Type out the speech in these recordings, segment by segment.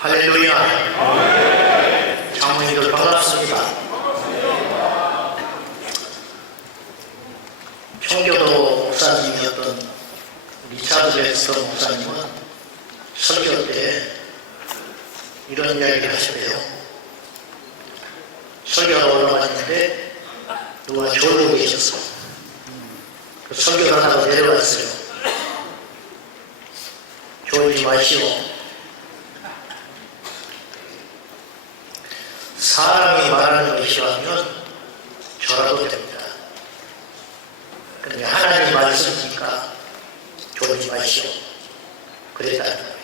할렐루야. 장로님들 반갑습니다. 청교도 목사님이었던 리차드 렉스터 목사님은 설교 때 이런 이야기를 하시대요. 설교가 올라갔는데 누가 졸고 계셨어. 그 설교를 하다가 내려왔어요. 졸지 마시오. 사람이 말하는 것이라면 저라도 됩니다. 그런데 하나님 말씀이니까 졸지 마시오. 그랬다는 거예요.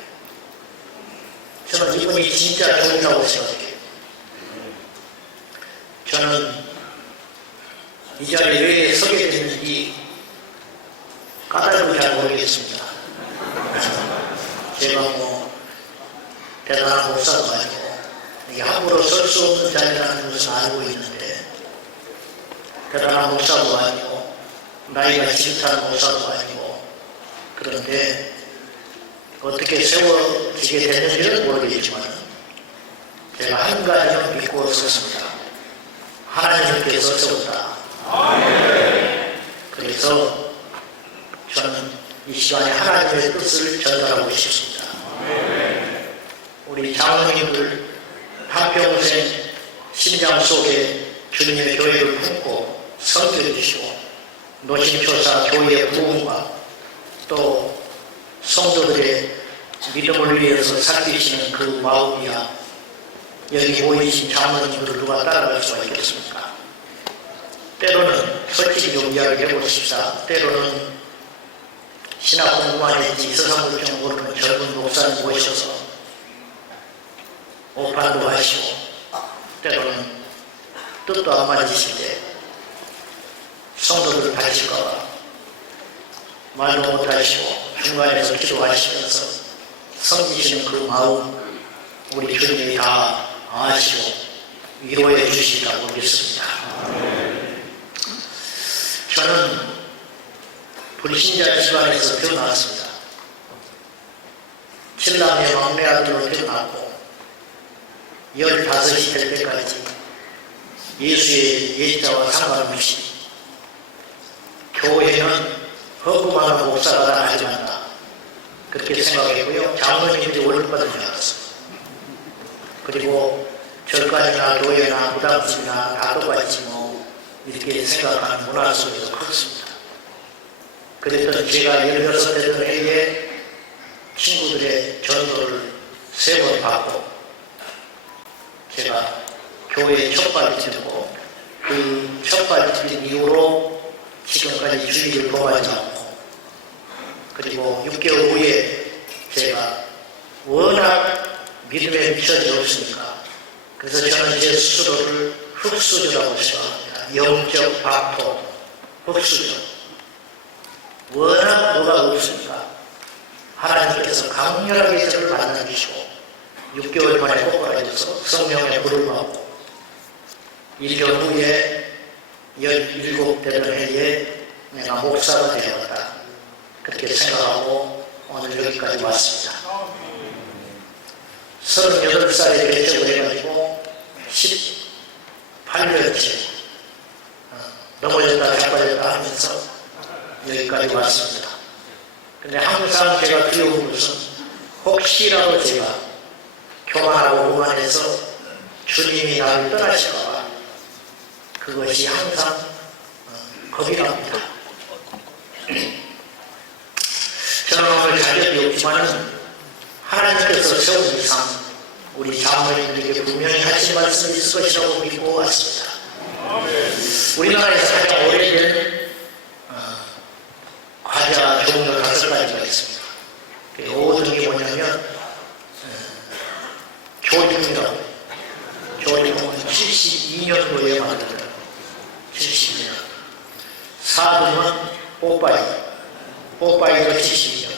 저는 이분이 진짜 좋다고 생각해요. 저는 이 자리에 왜 서게 됐는지 까닭을 잘 모르겠습니다. 제가 대단한 목사도 아니고 함부로 설 수 없는 자리라는 것을 알고 있는데 대단한 목사도 아니고 나이가 지긋한 목사도 아니고 그런데 어떻게 세워지게 됐는지는 모르겠지만 제가 한 가지는 믿고 섰습니다. 하나님께서 세웠다. 그래서 저는 이 시간에 하나님의 뜻을 전달하고 싶습니다. 우리 장로님들 한평생 심장 속에 주님의 교회를 품고 섬겨주시고 노심초사 교회의 부흥과 또 성도들의 믿음을 위해서 살피시는 그 마음이야 여기 모이신 장로님들을 누가 따라갈 수가 있겠습니까? 때로는 솔직히 좀 이야기해 보십시다. 때로는 신학 공부만 했지 세상물정 모르는 젊은 목사님 모셔서 오판도 하시고 때로는 뜻도 안 맞으실 때 성도들 다칠까봐 말도 못하시고 중간에서 기도하시면서 섬기시는 그 마음 우리 주님이 다 아시고 위로해 주시리라고 믿습니다. 저는 불신자 집안에서 태어났습니다. 7남의 막내 아들로 태어났고 15이 될 때까지 예수의 예자와 상관없이 교회는 허구만한 목사가 다 하지 않나 그렇게 생각했고요. 장로님들이 월급 받은 줄 알았어요. 그리고 절간이나 교회나 무당집이나 다 똑같이 이렇게 생각하는 문화 속에서 컸습니다. 그랬던 제가 16살 되던 해에 친구들의 전도를 3번 받고 제가 교회에 첫발을 딛고 그 첫발을 딛은 이후로 지금까지 주의를 범하지 않고 그리고 6개월 후에 제가 워낙 믿음에 미쳐지 없으니까 그래서 저는 제 스스로를 흙수저라고 생각합니다. 영적 박토, 흙수저. 워낙 뭐가 없으니까 하나님께서 강렬하게 저를 만나주시고 6개월 만에 꼬꾸라져서 성령의 불을 받고 1년 후에 17 되던 해에 내가 목사가 되었다. 그렇게 생각하고 오늘 여기까지 왔습니다. 38살에 개척을 해가지고 18년째 넘어졌다 자빠졌다 하면서 여기까지 왔습니다. 근데 항상 제가 두려운 것은 혹시라도 제가 교만하고 오만해서 주님이 나를 떠나실까봐 그것이 항상 겁이 납니다. 저는 오늘 자격이 없지만 하나님께서 세운 이상 우리 장로님들에게 분명히 하신 말씀이 있을 것이라고 믿고 왔습니다. 우리나라에서 가장 오래된 과자 종류 5가지가 있습니다. 그 5등이 뭐냐면 조중이라고. 조중은 72년도에 만들어요. 72년. 4등은 뽀빠이. 뽀빠이가 72년.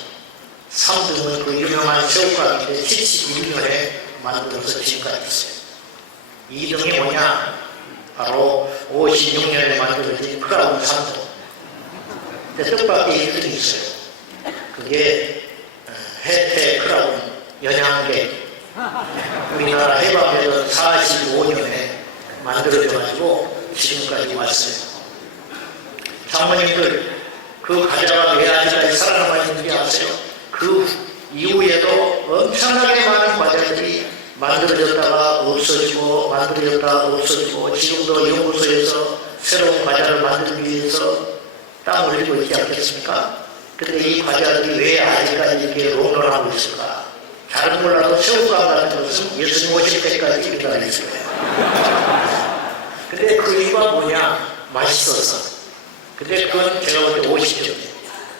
3등은 그 유명한 새우깡인데 71년에 만들어서 지금까지 있어요. 2등이 뭐냐? 바로 56년에 만들어진 크라운 산도. 근데 뜻밖의 1등이 있어요. 그게 혜태 크라운 연양계 우리나라 해방되던 45년에 만들어져가지고 지금까지 왔어요. 장모님들, 그 과자가 왜 아직까지 살아남아 있는지 아세요? 그 이후에도 엄청나게 많은 과자들이 만들어졌다가 없어지고 만들어졌다가 없어지고 지금도 연구소에서 새로운 과자를 만들기 위해서 땀을 흘리고 있지 않겠습니까? 근데 이 과자들이 왜 아직까지 이렇게 롱런하고 있을까? 잘은 몰라도 새우깡 같은 것은 예수님 오실 때까지 기다려 있을 거예요. 근데 그 이유가 뭐냐? 맛있어서. 근데 그건 제가 볼 때 50점.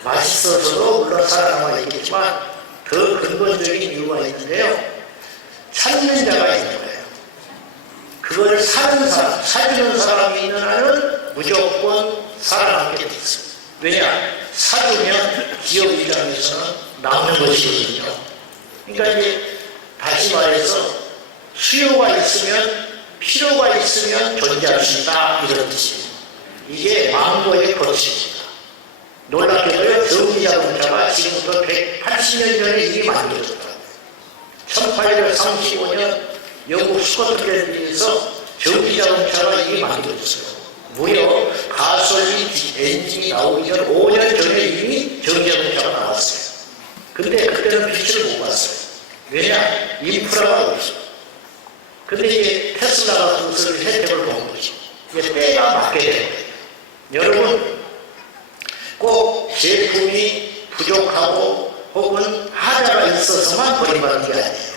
맛있어서도 물론 살아남아 있겠지만 더 근본적인 이유가 있는데요. 찾는 자가 있는 거예요. 그걸 사는 사람, 사주는 사람이 있는 한은 무조건 살아남게 돼 있어요. 왜냐? 사주면 기업 입장에서는 남는 것이거든요. 그러니까 이제 다시 말해서 수요가 있으면 필요가 있으면 존재할 수 있다 이런 뜻이에요. 이게 망고의 법칙입니다. 놀랍게도요, 전기자동차가 지금부터 180년 전에 이미 만들어졌다. 1835년 영국 스코틀랜드에서 전기자동차가 이미 만들어졌어요. 무려 가솔린 엔진이 나오기 전 5년 전에 이미 전기자동차가 나왔어요. 근데 그때는 빛을 못 봤어요. 왜냐? 인프라가 없어. 근데 이제 테슬라가 그것을 혜택을 본 거죠. 이게 때가 맞게 되는 거예요. 여러분, 꼭 제품이 부족하고 혹은 하자가 있어서만 버림받는 게 아니에요.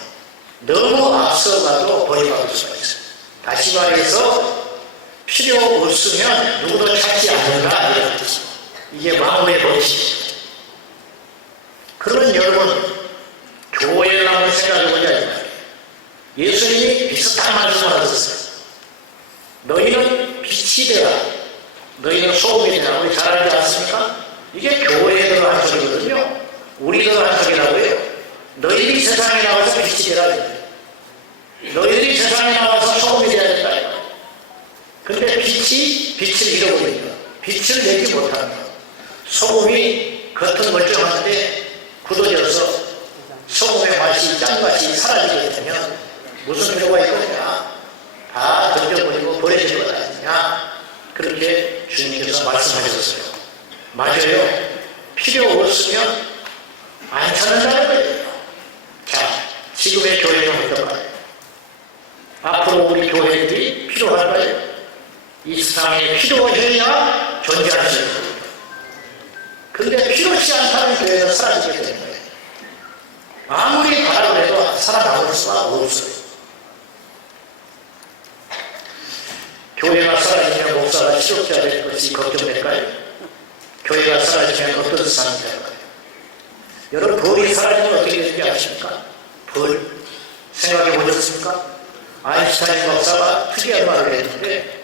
너무 앞서가도 버림받을 수가 있어요. 다시 말해서 필요 없으면 누구도 찾지 않는다 이런 뜻이에요. 이게 망고의 법칙이에요. 그러면 여러분, 교회를 한번 생각해보자 이 말이에요. 예수님이 비슷한 말씀을 하셨어요. 너희는 빛이 되라, 너희는 소금이 되라. 우리 잘 알지 않습니까? 이게 교회에 들어간 소리거든요. 우리 들어간 소리라고요. 너희들이 세상에 나와서 빛이 되라. 너희들이 세상에 나와서 소금이 되어야 된다. 근데 빛이 빛을 잃어버리니까 빛을 내지 못하면 소금이 겉은 멀쩡한데 굳어져서 소금의 맛이 짠맛이 사라지게 되면 무슨 필요가 있거냐? 다 던져버리고 버려질 것 아니냐? 그렇게 주님께서 말씀하셨어요. 맞아요. 필요 없으면 안 찾는다는 거예요. 자, 지금의 교회는 어떨까요? 앞으로 우리 교회들이 필요할까요? 이 세상에 필요해야 존재할 수 있습니다. 그런데 필요치 않다는 교회는 사라지게 되는 거예요. 아무리 가라고 해도 살아남을 수가 없어요. 교회가 사라지면 목사가 실업자 될 것이 걱정될까요? 교회가 사라지면 어떤 삶이 될까요? 여러분, 벌이 사라지면 어떻게 되는지 아십니까? 벌. 생각해 보셨습니까? 아인슈타인 박사가 특이한 말을 했는데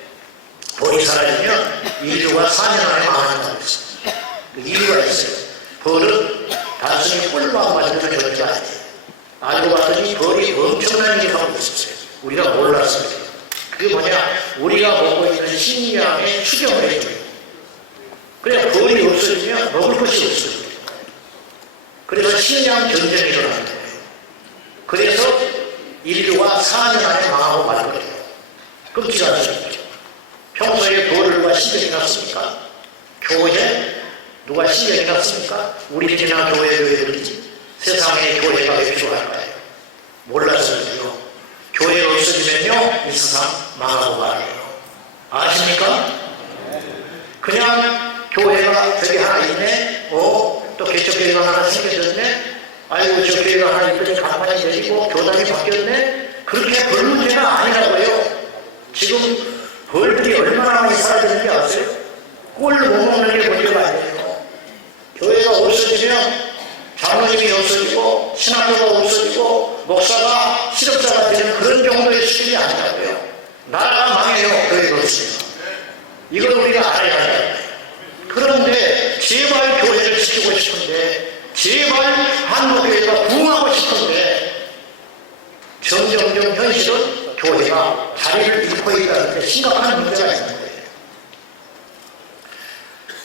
벌이 사라지면 인류가 4년 안에 망한다고 했어요. 그 이유가 있어요. 벌은 단순히 꿀만 만드는 존재 아니에요. 알고 봤더니 벌이 엄청난 일을 하고 있었어요. 우리가 몰랐어요. 그게 뭐냐? 우리가 먹고 있는 식량의 추경을 해줘요. 그래, 벌이 없어지면 먹을 것이 없어져요. 그래서 식량 전쟁이 일어나는 거예요. 그래서 인류가 4년 안에 망하고 말 거예요. 끔찍한 소리죠. 평소에 벌을 누가 신경이 났습니까? 교회? 누가 신경이 났습니까? 우리들이나 교회들이지 세상에 교회가 왜 필요할까요? 몰라서요. 교회가 없어지면요, 이 세상 망하고 말아요. 아십니까? 그냥 교회가 저기 하나 있네, 또 개척교회가 하나 생겨졌네, 아이고 저 교회가 하나 있더니 간판이 내리고 교단이 바뀌었네. 그렇게 벌 문제가 아니라고요. 지금 벌들이 얼마나 많이 사라지는지 아세요? 꿀 못 먹는 게 문제가 아니에요. 교회가 없어지면 장로님이 없어지고 신학교가 없어지고 목사가 실업자가 되는 그런 정도의 수준이 아니라고요. 나라가 망해요. 교회가 없으면. 이걸 우리가 알아야 해요. 그런데 제발 교회를 지키고 싶은데, 제발 한국교회가 부흥하고 싶은데, 점점 현실은 교회가 자리를 잃고 있다는 데 심각한 문제가 있는 거예요.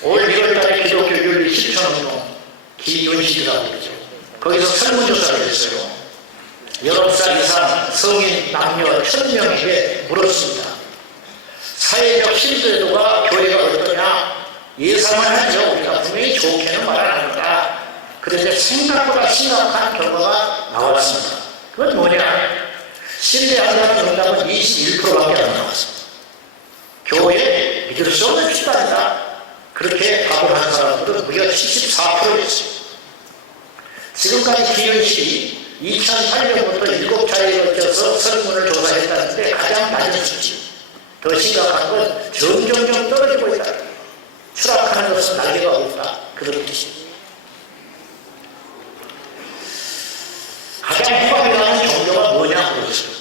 올 1월달에 기독교윤리 실천운동 기윤식이라고 그러죠. 거기서 설문조사를 했어요. 19살 이상 성인 남녀 1000명에게 물었습니다. 사회적 신뢰도가 교회가 어떠냐? 예상을 하죠. 우리가 분명히 좋게는 말 안 합니다. 그런데 생각보다 심각한 결과가 나왔습니다. 그건 뭐냐? 신뢰한다는 응답은 21%밖에 안 나왔습니다. 교회 믿을 수 없는 집단이다. 그렇게 답을 한 사람들은 무려 74%였습니다. 지금까지 기현실이 2008년부터 7차례에 걸쳐서 설문을 조사했다는데 가장 낮은 수치. 더 심각한 건 점점점 떨어지고 있다. 추락하는 것은 날개가 없다. 그런 뜻입니다. 가장 후방이라는 종교가 뭐냐 물었어요.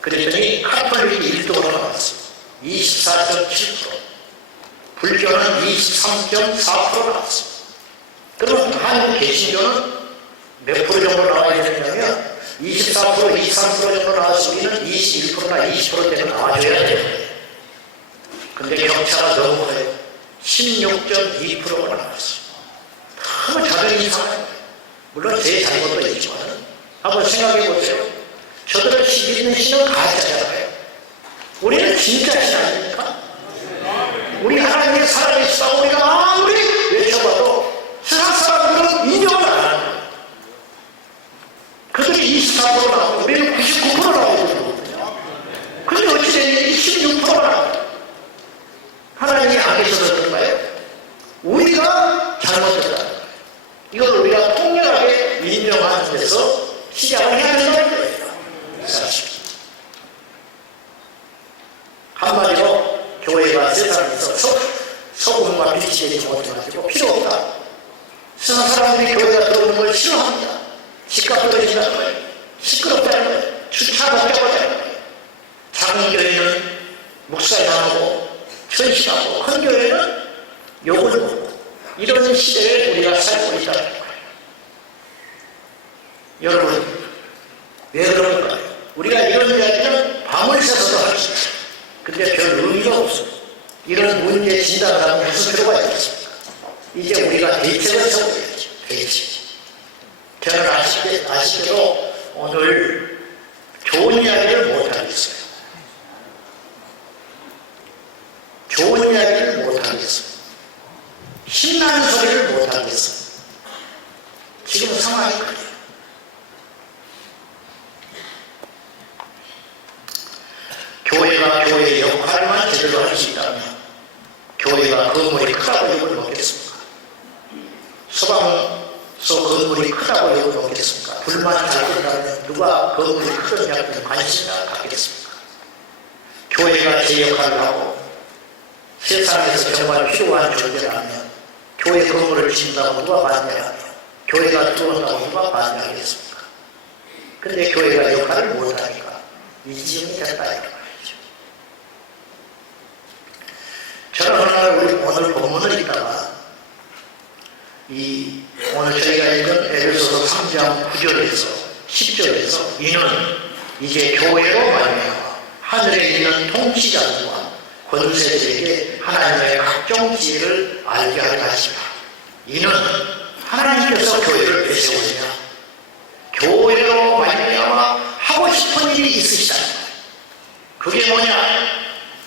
그랬더니 카톨릭이 1등으로 나왔습니다. 24.7%. 불교는 23.4% 나왔습니다. 그럼 한국 개신교는 몇 프로 정도 나와야 되냐면 24%, 23% 정도 나와서 우리는 21%나 20%대로 나와줘야 돼요. 근데 격차가 너무 커요. 16.2%가 나왔어요. 너무 자존이 상해요. 물론 제 잘못도 있지만 한번 생각해 보세요. 저들을 믿는 신은 가짜잖아요. 우리는 진짜 신 아닙니까? 우리 하나님이 살아계시다고 우리가 아무리 외쳐봐도 세상 사람들은 인정을 안 하는 거예요. 그들이 24% 나오고 우리는 99% 나오고 있거든요. 근데 어찌 된 일이 16%가 나와요. 하나님이 안 계셔서 그런가요? 우리가 잘못했다. 이걸 우리가 통렬하게 인정하는 데서 시작을 해야 된다는 거예요. 사실. 한마디로 교회가 세상에서 소금과 빛이 되지 못해가지고 필요 없다. 세상 사람들이 교회가 들어오는 걸 싫어합니다. 집값 떨어진다는 거예요. 시끄럽다는 거예요. 주차 복잡하다는 거예요. 작은 교회는 묵살당하고 천시하고 큰 교회는 욕을 먹고 이런 시대에 우리가 살고 있다는 거예요. 여러분 왜 그런가요? 우리가 이런 이야기는 밤을 새서도 할 수 있어요. 근데 별 의미가 없어요. 이런 문제 진단을 하면 무슨 필요가 있겠습니까? 이제 우리가 대책을 세워야죠. 대책. 저는 아쉽게도 오늘 좋은 이야기를 못하겠어요. 좋은 이야기를 못하겠어요. 신나는 소리를 못하겠어요. 지금 상황이 그래요. 교회가 교회의 역할만 제대로 할 수 있다면 교회가 건물이 크다고 욕을 먹겠습니까? 소방서 건물이 크다고 욕을 먹겠습니까? 불만 잘 끝나면 누가 건물이 크느냐는 관심을 갖겠습니까? 교회가 제 역할을 하고 세상에서 정말 필요한 존재라면 교회 건물을 짓는다고 누가 반대하며 교회가 들어온다고 누가 반대하겠습니까? 근데 교회가 역할을 못하니까 이 지경이 됐다 이거 말이죠. 저는 어느 날 오늘 본문을 읽다가 오늘 저희가 읽은 에베소서 3장 9절에서 10절에서 이는 이제 교회로 말미암아 하늘에 있는 통치자들과 권세들에게 하나님의 각종 지혜를 알게 하려 하시라. 이는 하나님께서 교회를 왜 세우느냐? 교회로 말미암아 하고 싶은 일이 있으시다. 그게 뭐냐?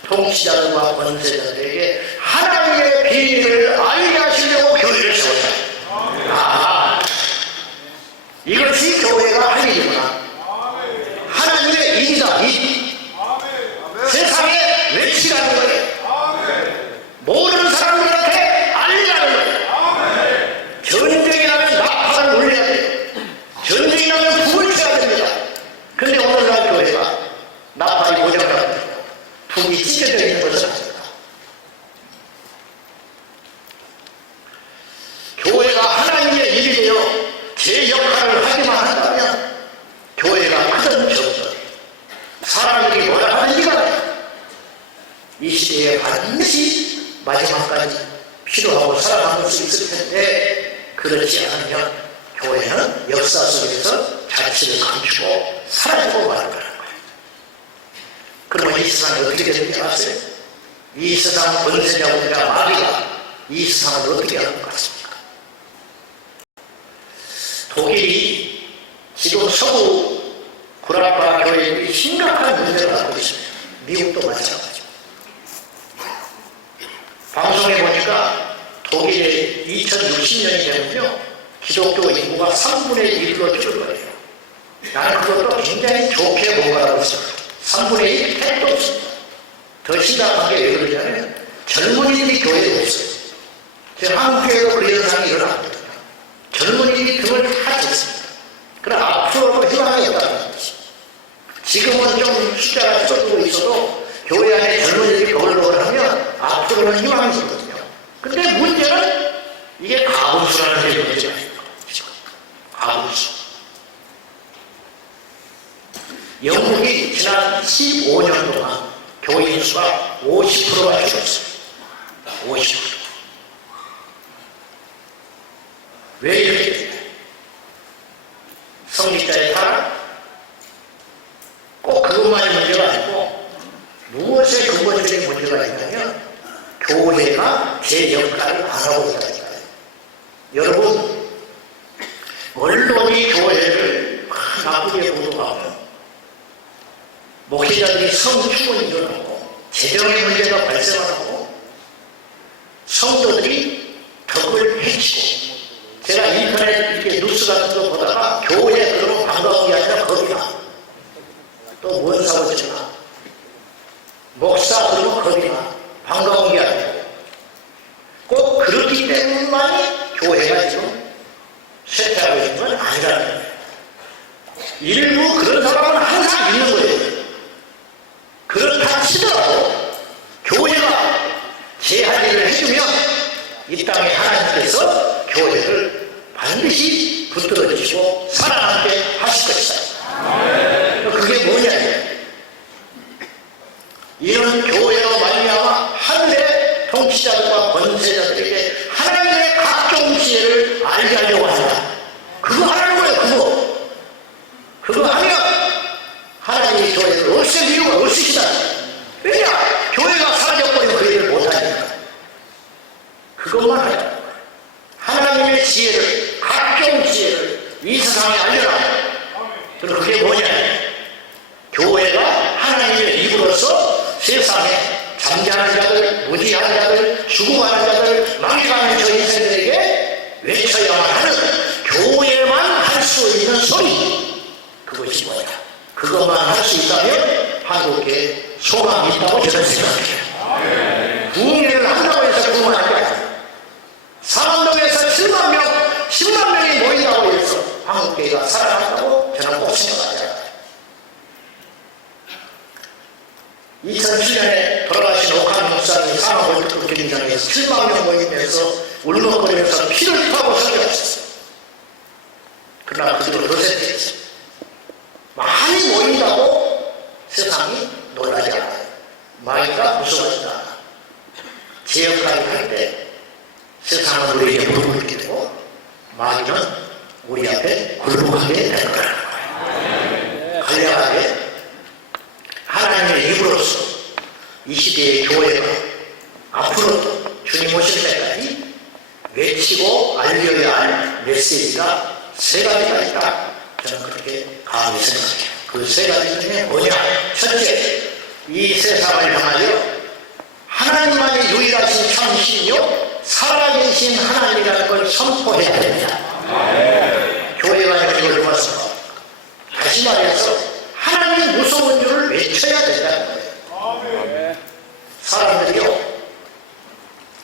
통치자들과 권세자들에게 하나님의 비밀을 알게 하시려고 교회를 세웠다. 이것이 교회가 할 일이구나. 하나님의 일이다. 세상에 외치라는 거예요. 모르는 사람들한테 알리라는 거예요. 전쟁이 나면 나팔을 울려야 돼요. 전쟁이 나면 북을 쳐야 됩니다. 근데 오늘날 교회가 나팔이 고장나고 북이 찢어져 있는 것은 아닙니다. 교회가 하나님의 일이 되어 제 역할을 하기만 한다면 교회가 크든 적든 사람들이 뭐라 하는지 간에 이 시대에 반드시 마지막까지 필요하고 살아남을 수 있을 텐데 그렇지 않으면 교회는 역사 속에서 자취를 감추고 사라지고 마는 거라는 거예요. 그러면 이 세상이 어떻게 되는지 아세요? 이 세상 권세자들과 마귀가 이 세상을 어떻게 하는 것 같습니까? 독일이 지금 서구 구락과 교회들이 심각한 문제를 갖고 있습니다. 미국도 마찬가지고. 방송에 보니까 독일에 2060년이 되면요, 기독교 인구가 3분의 1로 줄 거예요. 나는 그것도 굉장히 좋게 보고하고 있습니다. 3분의 1 택도 없습니다. 더 심각한 게 왜 그러냐면 젊은이들이 교회에 없어요. 지금 한국교회도 그 현상이 일어나거든요. 젊은이들이 등을 다 쳤습니다. 그럼 앞으로도 희망이 없다는 것이. 지금은 좀 숫자가 줄어들고 있어도 교회 안에 젊은이들이 거울거울하면 앞으로는 희망이 있거든요. 근데 문제는 이게 가분수라는 게 문제가 있는 거죠. 가분수. 영국이 지난 15년 동안 교인 수가 50%가 줄었어요. 50%. 왜 이렇게 됐나요? 성직자의 타락? 꼭 그것만이 문제가 아니고 무엇에 근본적인 문제가 있냐면 교회가 제 역할을 안 하고 있다니까요. 여러분, 언론이 교회를 나쁘게 보도하면 목회자들이 성추문이 일어나고 재정의 문제가 발생하고 성도들이 덕을 해치고, 제가 인터넷 이렇게 뉴스 같은 거 보다가 교회 그러면 반가운 게 아니라 겁이나, 또 뭔 사고지나, 목사 그러면 겁이나, 반가운 게 아니고 꼭 그렇기 때문만이 교회가 지금 쇠퇴하고 있는 건 아니라는 거예요. 일부 그런 사람은 항상 있는 거예요. 그렇다 치더라도 교회가 제 할 일을 해주면 이 땅에 하나님께서 교회를 반드시 붙들어 주시고 살아남게 하실 것이다. 그게 뭐냐? 이런 교회로 말미암아 하늘의 통치자들과 권세자들에게 하나님의 각종 지혜를 알게 하려고 한다. 그거 하라는 거예요. 그거 하면 하나님의 교회를 없앨 이유가 없으시다. 왜냐? 교회가 사라져버리면 그 일을 못하니까. 그것만 하자. 하나님의 지혜를, 각종 지혜를 이 세상에 알려라. 그럼 그게 뭐냐? 교회가 하나님의 입으로서 세상에 잠자는 자들, 무지한 자들, 죽어가는 자들, 망해가는 저 인생들에게 외쳐야만 하는 교회만 할 수 있는 소리. 그것이 뭐냐? 그것만 할 수 있다면 한국에 소망이 있다고 저는 생각해요. 부흥회를 한다고 해서 그만할 게 아니에요. 상암동에서 7만 명, 10만 명이 모인다고 해서 한국교회가 살아났다고 저는 꼭 생각하죠. 2007년에 돌아가신 옥한 목사님이 상암 월드컵 경기장에서 7만 명 모이면서 울먹거리면서 피를 토하고 설교하셨어요. 그러나 그들은 로세트했어요. 많이 모인다고 세상이 놀라지 않아요. 마귀가 무서워하지 않아요. 제 역할을 할 때 세상은 우리에게 무릎을 꿇게 되고 마귀는 우리 앞에 굴복하게 될 거라는 거예요. 간략하게 하나님의 입으로서 이 시대의 교회가 앞으로도 주님 오실 때까지 외치고 알려야 할 메시지가 세 가지가 있다. 저는 그렇게 강하게 생각해요. 그 세 가지 중에 뭐냐? 첫째, 이 세상을 향하여 하나님만이 유일하신 참신이요 살아계신 하나님이라는 걸 선포해야 됩니다. 교회가 이걸 보면서 다시 말해서 하나님 무서운 줄을 외쳐야 된다는 거예요. 사람들이요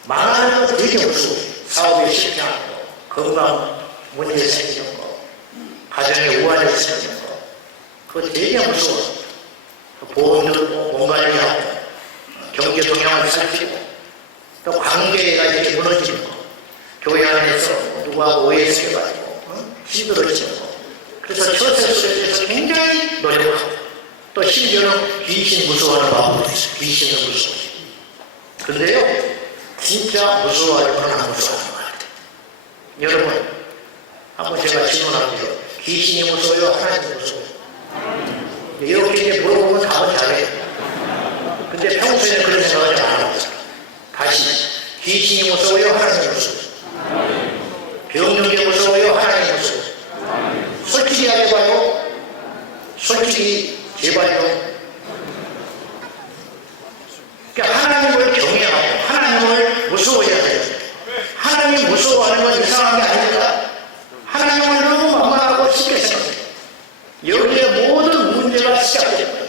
망하는 거 되게 무서워요. 사업에 실패하고 건강 문제 생기는 거, 가정에 우환이 생기는 거, 그거 되게 무서워요. 보험 들고 몸 관리하고 경제 동향을 살피고 또 관계가 이렇게 무너지는 거, 교회 안에서 누구하고 오해 생겨가지고 힘들어지는 거, 그래서 처세술에 대해서 굉장히 노력하고 또 심지어는 귀신 무서워하는 방법도 있어요. 귀신을 무서워해요. 그런데요 진짜 무서워하려고는 안 무서워하는 것 같아요. 여러분 한번 제가 질문할게요. 귀신이 무서워요? 하나님이 무서워요? 이렇게 물어보면 답은 잘해요. 근데 평소에는 그런 생각을 안 하고 있어요. 다시 귀신이 무서워요? 하나님이 무서워요? 병든 게 무서워요? 하나님이 무서워요? 솔직히 말해봐요. 솔직히 무서워해야 돼요. 하나님 무서워하는 건 이상한 게 아닙니다. 하나님을 너무 만만하고 쉽게 생각해요. 여기에 모든 문제가 시작됩니다.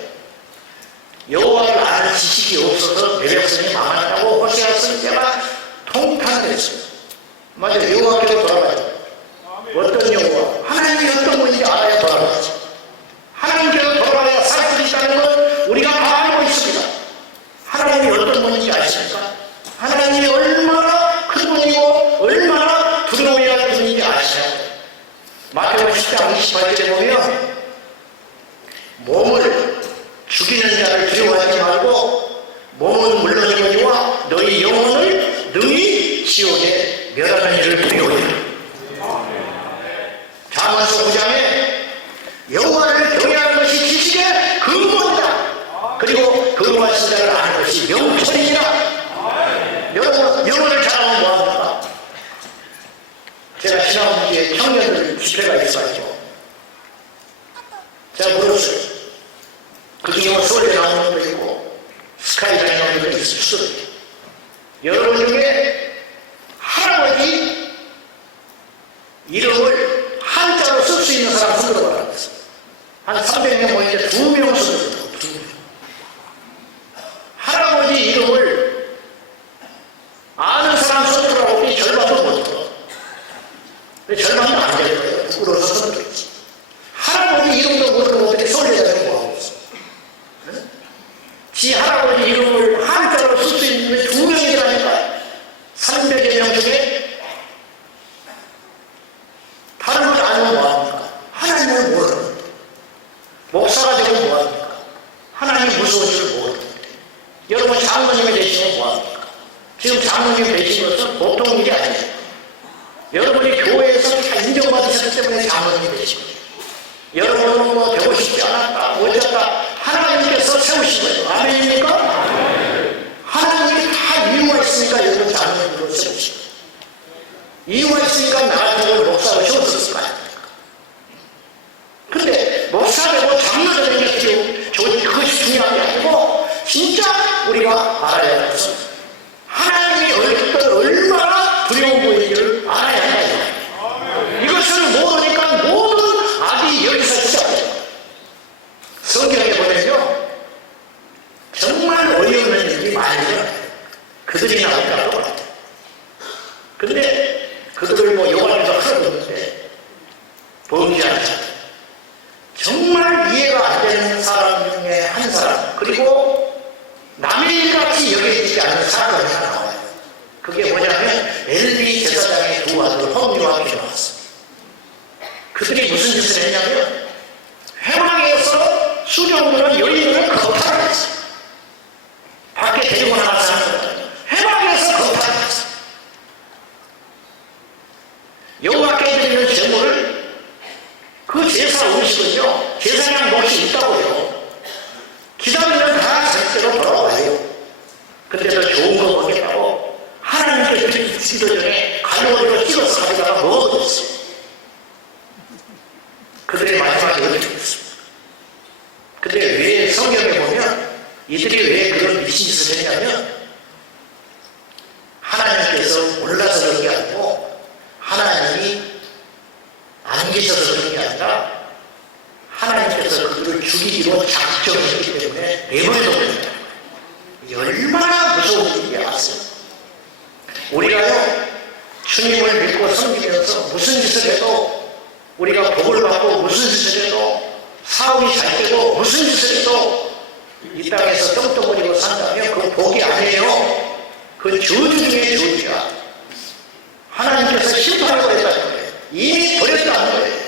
여호와를 아는 지식이 없어서 내 백성이 망한다고 호세아 선지자가 통탄했어요. 맞아요. 여호와께로 돌아가요. 어떤 여호와? 하나님이 어떤 분인지 알아야 돌아가죠. 하나님께로 돌아가야 살 수 있다는 걸 우리가 다 알고 있습니다. 하나님이 어떤 분인지 아십니까? 하나님이 얼마나 큰 분이고 얼마나 두려워야 할 분인지 아시나요? 마태복음 10장 28절에 보면 몸을 죽이는 자를 두려워하지 말고 몸은 물론이거니와 너희 영혼을 능히 지옥에 멸하는 일을 두려워해. 잠언서 9장에 여호와를 경외하는 것이 지식의 근본이다. 그리고 거룩하신 자를 아는 것이 명철이니라. 여러분 영혼을 잘하면 뭐합니까? 제가 지난주에 청년들 집회가 있어가지고 제가 물었어요. 그중에 뭐 서울에 나오는 분도 있고 스카이라인 나오는 분도 있어요. 여러분 중에 할아버지 이름을 한자로 쓸 수 있는 사람 손들어 보라고 했어요. 한 300명 모이는데 2명 손들어. 할아버지 이름을 아는 사람 손들어라고 했더니 절반도 못 들어. 절반도 안 될 거예요. 부끄러워서 손들었지. 할아버지 이름도 모르고 어떻게 서울대장에 뭐하고 있어. 응? 지 할아버지 이름을 한자로 쓸 수 있는 2명이라니까 300여 명 중에 다른 걸 아니면 뭐합니까? 하나님을 모르는데 목사가 되면 뭐합니까? 하나님 무서운 줄 모르는데 여러분 장로님이 되시면 뭐합니까? 지금 장로님 되신 것은 보통 일이 아니에요. 여러분이 교회에서 다 인정받으셨기 때문에 장로님이 되신 거예요. 여러분은 뭐 되고 싶지 않았다, 어쩌다 하나님께서 세우신 거예요. 아멘입니까? 하나님이 다 이유가 있으니까 여러분 장로님으로 세우신 거예요. 이유가 있으니까 나 같은 걸 목사로 세웠을 거 아닙니까? 근데 목사 되고 장로 되는 게 그것이 중요한 게 아니고 진짜 우리가 알아야 하는 것은 하나님이 얼마나 두려운 분인지를 알아야 한다. 이것을 모르니까 모든 악이 여기서 시작돼요. 성경에 보면요 정말 어이없는 일이 많이 일어나요. 그들이 나올까 똑같아요. 근데 그들을 뭐 요한에서 하는데 범죄하는 사람, 정말 이해가 안 되는 사람 중에 한 사람, 그리고 남의 일같이 여겨지지 않는 사건이 하나 나와요. 그게 뭐냐면 엘리 제사장의 두 아들 홈리와 피나왔어요. 그들이 무슨 짓을 했냐면 회막에서 수령들은 여인들을 거탈을 했어요. 밖에 데리고 나가서 하는 거예요. 회막에서 거탈을 했어요. 여호와께 드리는 제물을 그 제사 음식은요 제사장 몫이 있다고요. 기다리면 다 절대로 돌아와요. 근데 더 좋은 거 먹겠다고 하나님께 드리기 전에 갈고리로 찍어서 가져다가 먹어줬어요. 그들의 마지막에 어떻게 됐습니까? 근데 왜 성경에 보면 이들이 왜 그런 미친 짓을 했냐면 하나님께서 몰라서 그런 게 아니고 하나님이 안 계셔서 그런 게 아니라 하나님께서 그들을 죽이기로 작정했기 때문에 내버려둬 버렸다. 얼마나 무서운 일인지 아세요? 우리가요 주님을 믿고 섬기면서 무슨 짓을 해도 우리가 복을 받고 무슨 짓을 해도 사업이 잘 되고 무슨 짓을 해도 이 땅에서 떵떵거리고 산다면 그건 복이 아니에요. 그 저주 중에 저주야. 하나님께서 심판을 버렸다는 거예요. 이미 버렸다는 거예요.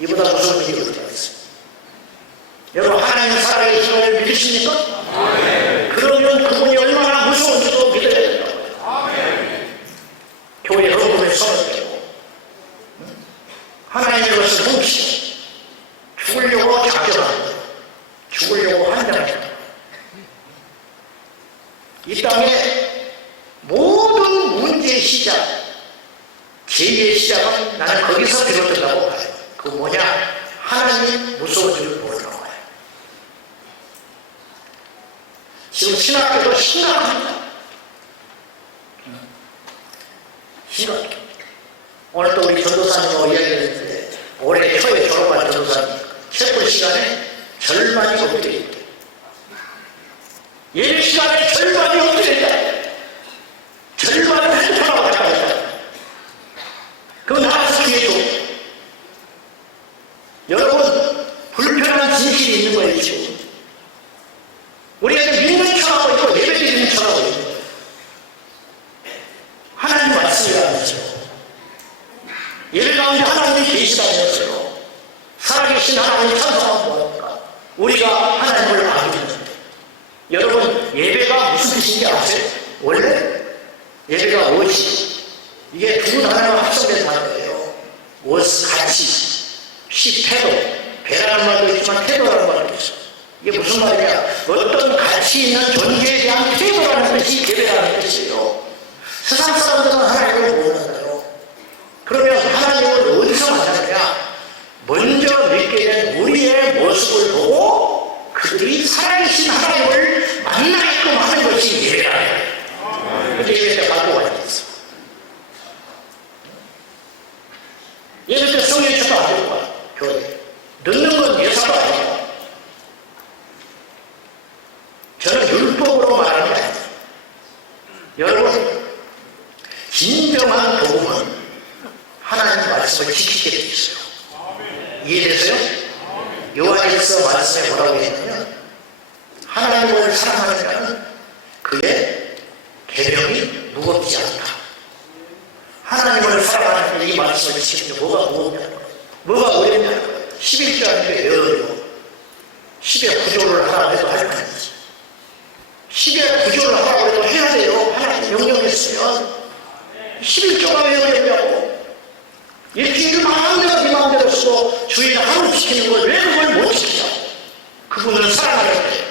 이보다 무서운 일이 어디가 있어요? 여러분 하나님 살아계신 걸 믿으십니까? 아멘. 그러면 그분이 얼마나 무서운지도 믿어야 된다고요. 아멘. 교회 헌금에 손을 대고 하나님의 것을 훔치고 죽으려고 작정하는 거예요. 죽으려고 환장해요. 이 땅에 모든 문제의 시작, 죄의 시작은 나는 거기서 비롯된다고 봐요. 그 뭐냐? 하나님 무서운 줄 모르는 거예요. 지금 신학교도 심각합니다. 심각해. 오늘 또 우리 전도사님하고 이야기했는데 올해 초에 졸업한 전도사님 체포 시간에 절반이 없게 있대. 예배 시간에 절반이 없게 있다. 절반을 핸드폰하고 갔다 왔다. 그럼 나가서 기회줘. 여러분, 불편한 진실이 있는 거예요, 지금. 우리가 믿는 척하고 있고 예배드리는 척하고 있는 거예요. 하나님 말씀이라면서 예배 가운데 하나님이 계시다면서요. 살아계신 하나님이 찬송하면 뭐합니까? 우리가 하나님을 아는데 여러분, 예배가 무슨 뜻인지 아세요? 원래 예배가 무엇이? 이게 두 단어가 합성된 단어예요. 무엇 같이, 태도, 배라는 말도 있지만 태도라는 말도 있어요. 이게 무슨 말이냐? 어떤 가치 있는 존재에 대한 태도라는 뜻이 예배라는 뜻이에요. 세상 사람들은 하나님을 모르는데요. 그러면 하나님을 어디서 만나느냐? 먼저 믿게 된 우리의 모습을 보고 그들이 살아계신 하나님을 만나게끔 하는 것이 예배라는 거예요. 근데 예배 때 갖고 가야 되겠어. 예배 때 성령 쳐도 안 되는 거야, 교회. 듣는 건 예사가 아니야. 저는 율법으로 말하는 게 아니에요. 여러분, 진정한 복음은 하나님 말씀을 지키게 돼 있어요. 이해되세요? 요한일서 말씀에 뭐라고 했냐면 하나님을 사랑하는 자는 그의 계명이 무겁지 않다. 하나님을 사랑하는 이 말씀을 지키는 게 뭐가 무겁냐는 거예요. 뭐가 어렵냐는 거예요. 11조 하는 게 어려워. 10의 구조를 하라고 해도 할 거 아니지. 10의 구조를 하라고 해도 해야 돼요. 하나님 명령했으면 11조가 왜 어렵냐고. 일주일을 마음대로 네 마음대로 쓰고 주일 하루 지키는 걸 왜 그걸 못 지키냐고. 그분을 사랑하는데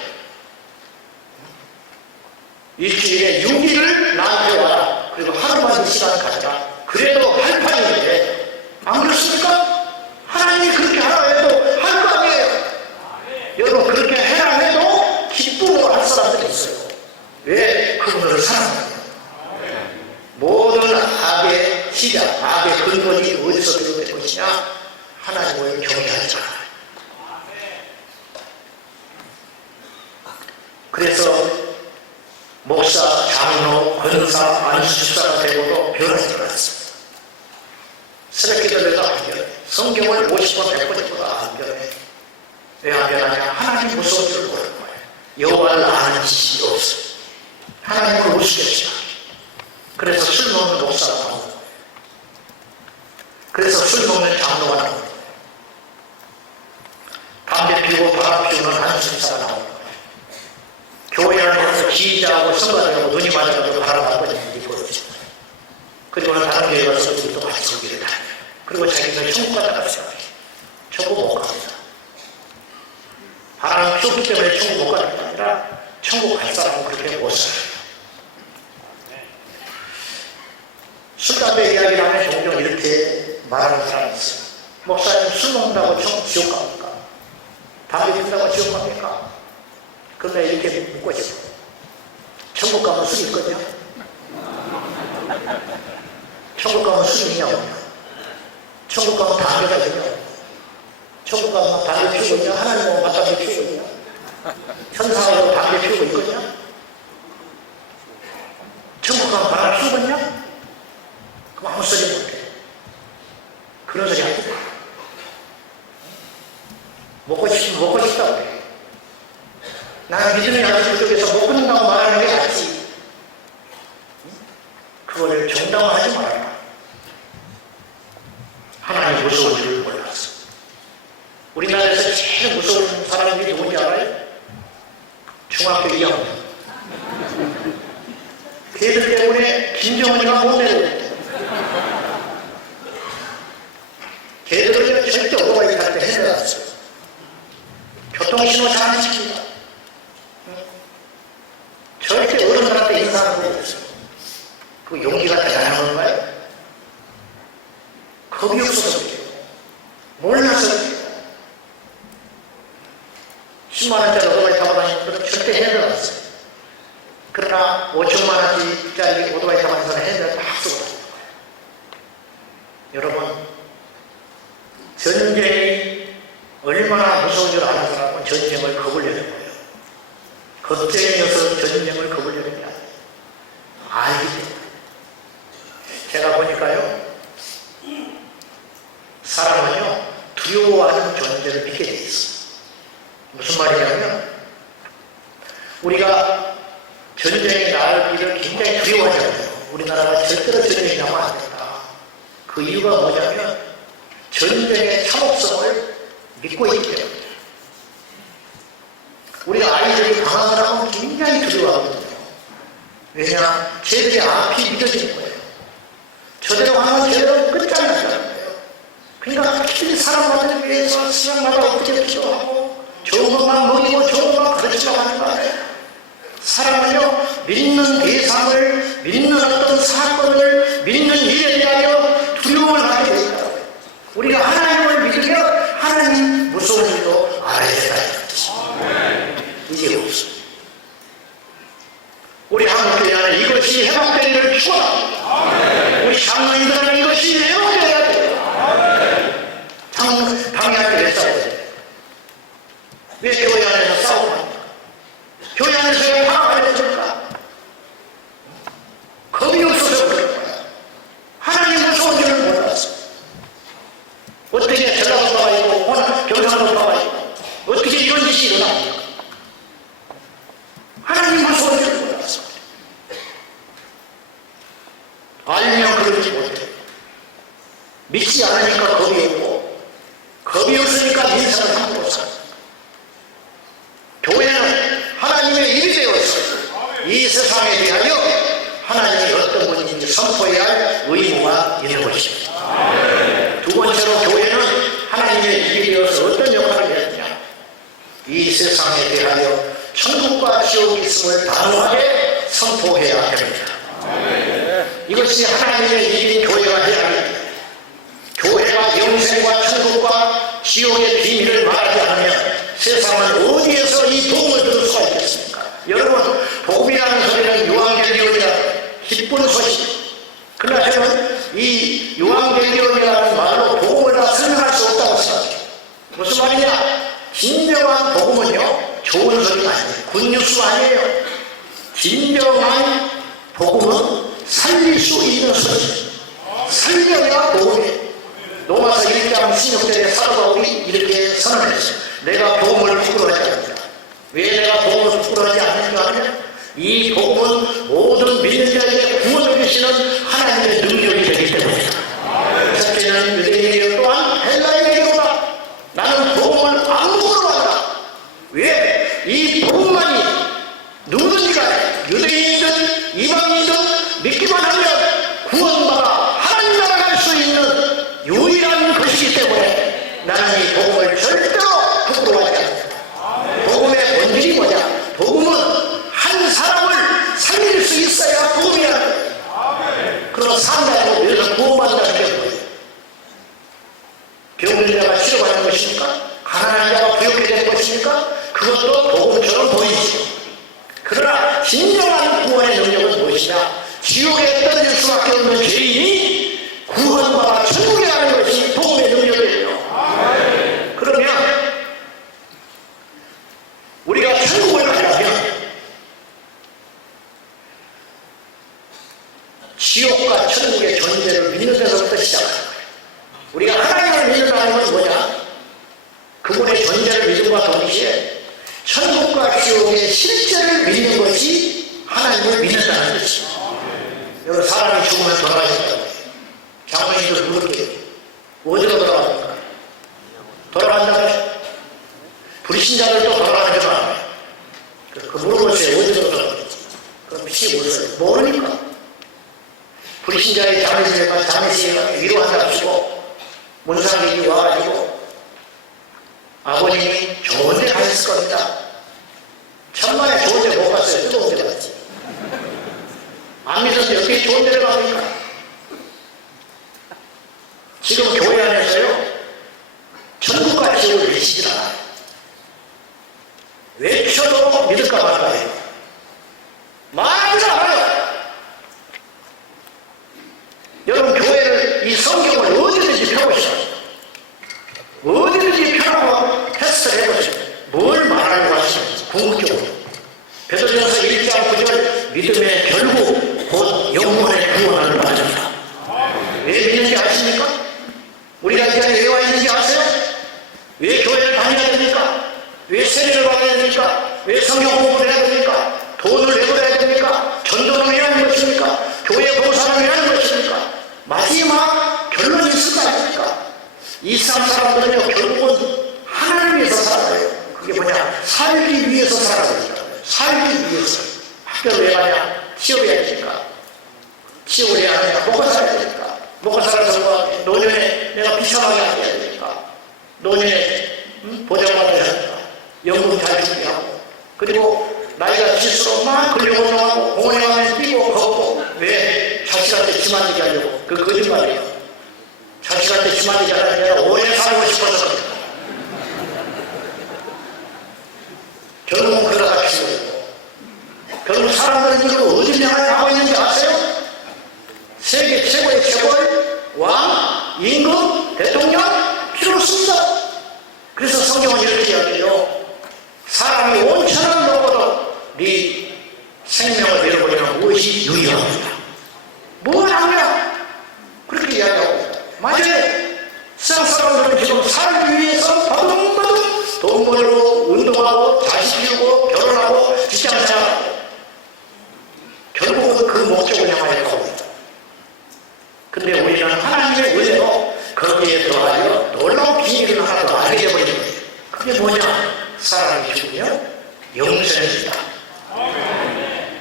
일주일에 6일을 나한테 와라. 그리고 하루만 그 시간을 가져라. 그래도 할 판인데 안 그렇습니까? 하나님이 그렇게 하라 해도 할 거 아니에요. 여러분, 그렇게 해라 해도 기쁨으로 할 사람들이 있어요. 왜? 그분을 사랑해요. 모든 악의 시작, 악의 근본이 어디서 비롯된 것이냐? 하나님을 경외하지 않아요. 그래서 목사, 장로, 권사, 안수집사가 되고도 변하지 않았습니다. 새벽기도에도 안 변해. 성경을 50번, 100번 읽어도 안 변해. 왜 안 변하냐? 하나님 무서운 줄 모르는 거예요. 여호와를 아는 지식이 없어요. 하나님을 우습게 생각해요. 그래서 술 먹는 목사가 나오는 거예요. 그래서 술 먹는 장로가 나오는 거예요. 담배 피우고 바람 피우는 안수집사가 나오는 거예요. 교회 안에서 기자하고 선거하고 눈이 맞아가지고 바람 안 꺼지는 일이 벌어지는 거예요. 그리고는 다른 교회 가서 우리도 같이 거기를 다녀요. 그리고 자기가 천국 갔다가 생각해요. 천국 못 갑니다. 바람 피우기 때문에 천국 못 가는 게 아니라 천국 갈 사람은 그렇게 못 살아요. 술, 담배 이야기를 하면 종종 이렇게 말하는 사람이 있어요. 목사님, 술 먹는다고 지옥 갑니까? 담배 피운다고 지옥 갑니까? 그러면 이렇게 묻고 싶어. 천국 가면 술이 있거든요? 천국 가면 술이 있냐 없냐? 천국 가면 담배가 있냐 없냐? 천국 가면 담배 피우고 있냐? 하나님은 담배 피우고 있냐? 천사하고 담배 피우고 있거든요? 천국 가면 바람 피우고 있냐? 그럼 아무 소리 못해. 그런 소리 하지 마. 먹고 싶으면 먹고 싶다고 해. 나는 믿음이 아주 부족해서 못 끊는다고 말하는 게 낫지. 그거를 정당화하지 말아라. 하나님 무서운 줄 몰랐어. 우리나라에서 제일 무서운 사람이 누군지 알아요? 중학교 2학년. 걔들 때문에 김정은이가 못 내려오네. 걔들은 절대 오토바이 탈 때 해내놨어요. 교통신호 잘 안 지킵니다. 절대 어른들한테 인사하는 거 없어요. 그 용기가 대단한 건가요? 겁이 없어서 그래요. 몰라서 그래요. 10만원짜리 오토바이 타고 다니는 분들은 절대 해내놨어요. 그러나 5천만원짜리 오토바이 타고 다니는 사람은 해내를 딱 쓰고 다니는 거예요. 전쟁을 거부려는 거예요. 겁쟁이여서 전쟁을 거부려는 게 아니에요. 알기 때문에. 제가 보니까요, 사람은요, 두려워하는 존재를 믿게 돼 있어요. 무슨 말이냐면, 우리가 전쟁이 나기를 굉장히 두려워하잖아요. 우리나라가 절대로 전쟁이 나면 안 된다. 그 이유가 뭐냐면, 전쟁의 참혹성을 믿고 있기 때문에. 우리 아이들이 방황을 하면 굉장히 두려워하거든요. 왜냐? 쟤들이 앞이 믿어지는 거예요. 저대로 하면 저대로 끝장나는 거예요. 그러니까 특히 사람마들 위해서 시간마다 어떻게 기도하고 좋은 것만 먹이고 좋은 것만 가르치려고 하는 거 아니에요. 사람은요, 믿는 대상을, 믿는 어떤 사건을, 믿는 일에 대하여 두려움을 갖게 되어 있다고. 우리가 하나님을 믿으면 하나님 무서운 일도 알아야 된다. 이게 없어요. 우리 한국교회 안에 이것이 회복되기를 축원합니다. 우리 장로님들은 이것이 회복되어야 돼요. 당연하게 왜 싸워야 돼요? 왜 교회 안에서 싸우고 합니까? 교회 안에서 왜 화가 되니까? 겁이 없어서 그럴 거야. 하나님 무서운 줄을 몰랐어. 어떻게 전라도가 있고 경상도가 있고 어떻게 이런 짓이 일어납니까? 하나님 무서운 줄을 몰랐어. 알면 그러지 못해. 믿지 않으니까 겁이 없고, 겁이 없으니까 인생을 함부로 살아. 교회는 하나님의 일이 되어서 이 세상에 대하여 하나님이 어떤 분인지 선포해야 할 의무가 있는 것입니다. 두 번째로 교회는 하나님의 일이 되어서 어떤 역할을 해야 되냐? 이 세상에 대하여 천국과 지옥이 있음을 단호하게 선포해야 됩니다. 이것이 하나님의 일인 교회가 해야 합니다. 교회가 영생과 천국과 지옥의 비밀을 말하지 않으면 세상은 어디에서 이 복음을 들을 수가 있겠습니까? 여러분, 복음이라는 소리는 유앙겔리온이라 기쁜 소식. 그러나 저는 이 유앙겔리온이라는 말로 복음을 다 설명할 수 없다고 생각해요. 무슨 말이냐? 진정한 복음은요, 좋은 소리가 아니에요. 굿뉴스가 아니에요. 진정한 복음은 살릴 수 있는 소리. 살려야 복음이에요. 로마서 1장 16절에 사도 바울이 이렇게 선언했어요. 내가 복음을 부끄러워하지 않는다. 왜 내가 복음을 부끄러워하지 않는가 하면 이 복음은 모든 믿는 자에게 구원을 주시는 하나님의 능력이 되기 때문이다. 첫째는 유대인에게 또한 헬라인에게로다. 나는 복음을 안 부끄러워한다. 왜? 이 복음만이 누구든지가 유대인이든 이방인이든 믿기만 하면 구원받아 하나님 나라 갈 수 있는 유일한 것이기 때문에 나는 이 복음을 절대로 부끄러워하지 않는다. 복음의 본질이 뭐냐? 복음은 한 사람을 살릴 수 있어야 복음이라는 거예요. 그럼 산다고 여기서 구원받는다는 게 뭐예요? 병든 자가 치료받는 것입니까? 가난한 자가 부욕해 되는 것입니까? 그것도 복음처럼 보이죠. 그러나 진정한 구원의 능력은 무엇이냐? 지옥에 떨어질 수밖에 없는 죄인이 구원받아 천국에 가는 것이 복음의 능력이에요. 그러면 우리가 천국을 가려면 지옥과 천국의 존재를 믿는 데서부터 시작하는 거예요. 우리가 하나님을 믿는다는 건 뭐냐? 그분의 존재를 믿음과 동시에 천국과 지옥의 실제를 믿는 것이 하나님을 믿는다는 것이죠. 여기 사람이 죽으면 돌아가신다고 해요. 장로님들 물을게요. 어디로 돌아갑니까? 돌아간다고 해요. 불신자들도 돌아가는 줄 알아요. 그 물어보세요. 어디로 돌아가는지. 그럼 혹시 모르세요. 모르니까. 불신자의 장례식에 위로한다고 치고 문상객이 와가지고 아버님이 좋은 데 가셨을 겁니다. 천만에 좋은 데 못 갔어요. 뜨거운 데 갔지. 안 믿었는데 어떻게 좋은 데를 갑니까? 지금 교회 안에서요, 천국과 지옥을 외치질 않아요. 외쳐도 믿을까 말까 해요. 말도 안 해요. 여러분, 교회를, 이 성경을 어디든지 펴보시오. 어디든지 펴고 테스트를 해보시오. 뭘 마지막 결론이 있을 거 아닙니까? 이슬람 사람들은요, 결국은 하나님을 위해서 살아요. 그게 뭐냐? 살기 위해서 살아가니까. 살기 위해서. 학교를 왜 가냐? 취업해야 되니까. 취업을 해야 되니까. 먹고 살아야 되니까. 먹고 살아서 뭐 노년에 내가 비참하게 안 해야 되니까. 노년에 보장받아야 되니까. 연금 잘 준비하고. 그리고 나이가 들수록 막 근력운동하고 공원에 가면 뛰고 걷고. 왜? 자식한테 지만지게 하려고. 그 거짓말이에요. 자식한테 지만지게 하려면 내가 오래 살고 싶어서 그럽니다. 결국은 그러다 키우고. 결국 사람들은 이걸 어디를 향해 가고 있는지 아세요? 세계 최고의 재벌, 왕, 임금, 대통령 필요 없습니다. 그래서 성경은 이렇게 이야기해요. 사람이 온천을 넘어도 네 생명을 잃어버리면 무엇이 유의합니다. 뭘 하냐? 그렇게 이야기하고. 맞아요. 세상 사람들은 지금 살기 위해서 바둥바둥 돈 벌고 운동하고 자식 키우고 결혼하고 직장생활하고 결국은 그 목적을 향하여 가고 있다. 근데 우리는 하나님의 은혜로 거기에 더하여 놀라운 비밀을 하나 더 알게 되버리는 거예요. 그게 뭐냐? 사람이 죽으면 영생입니다.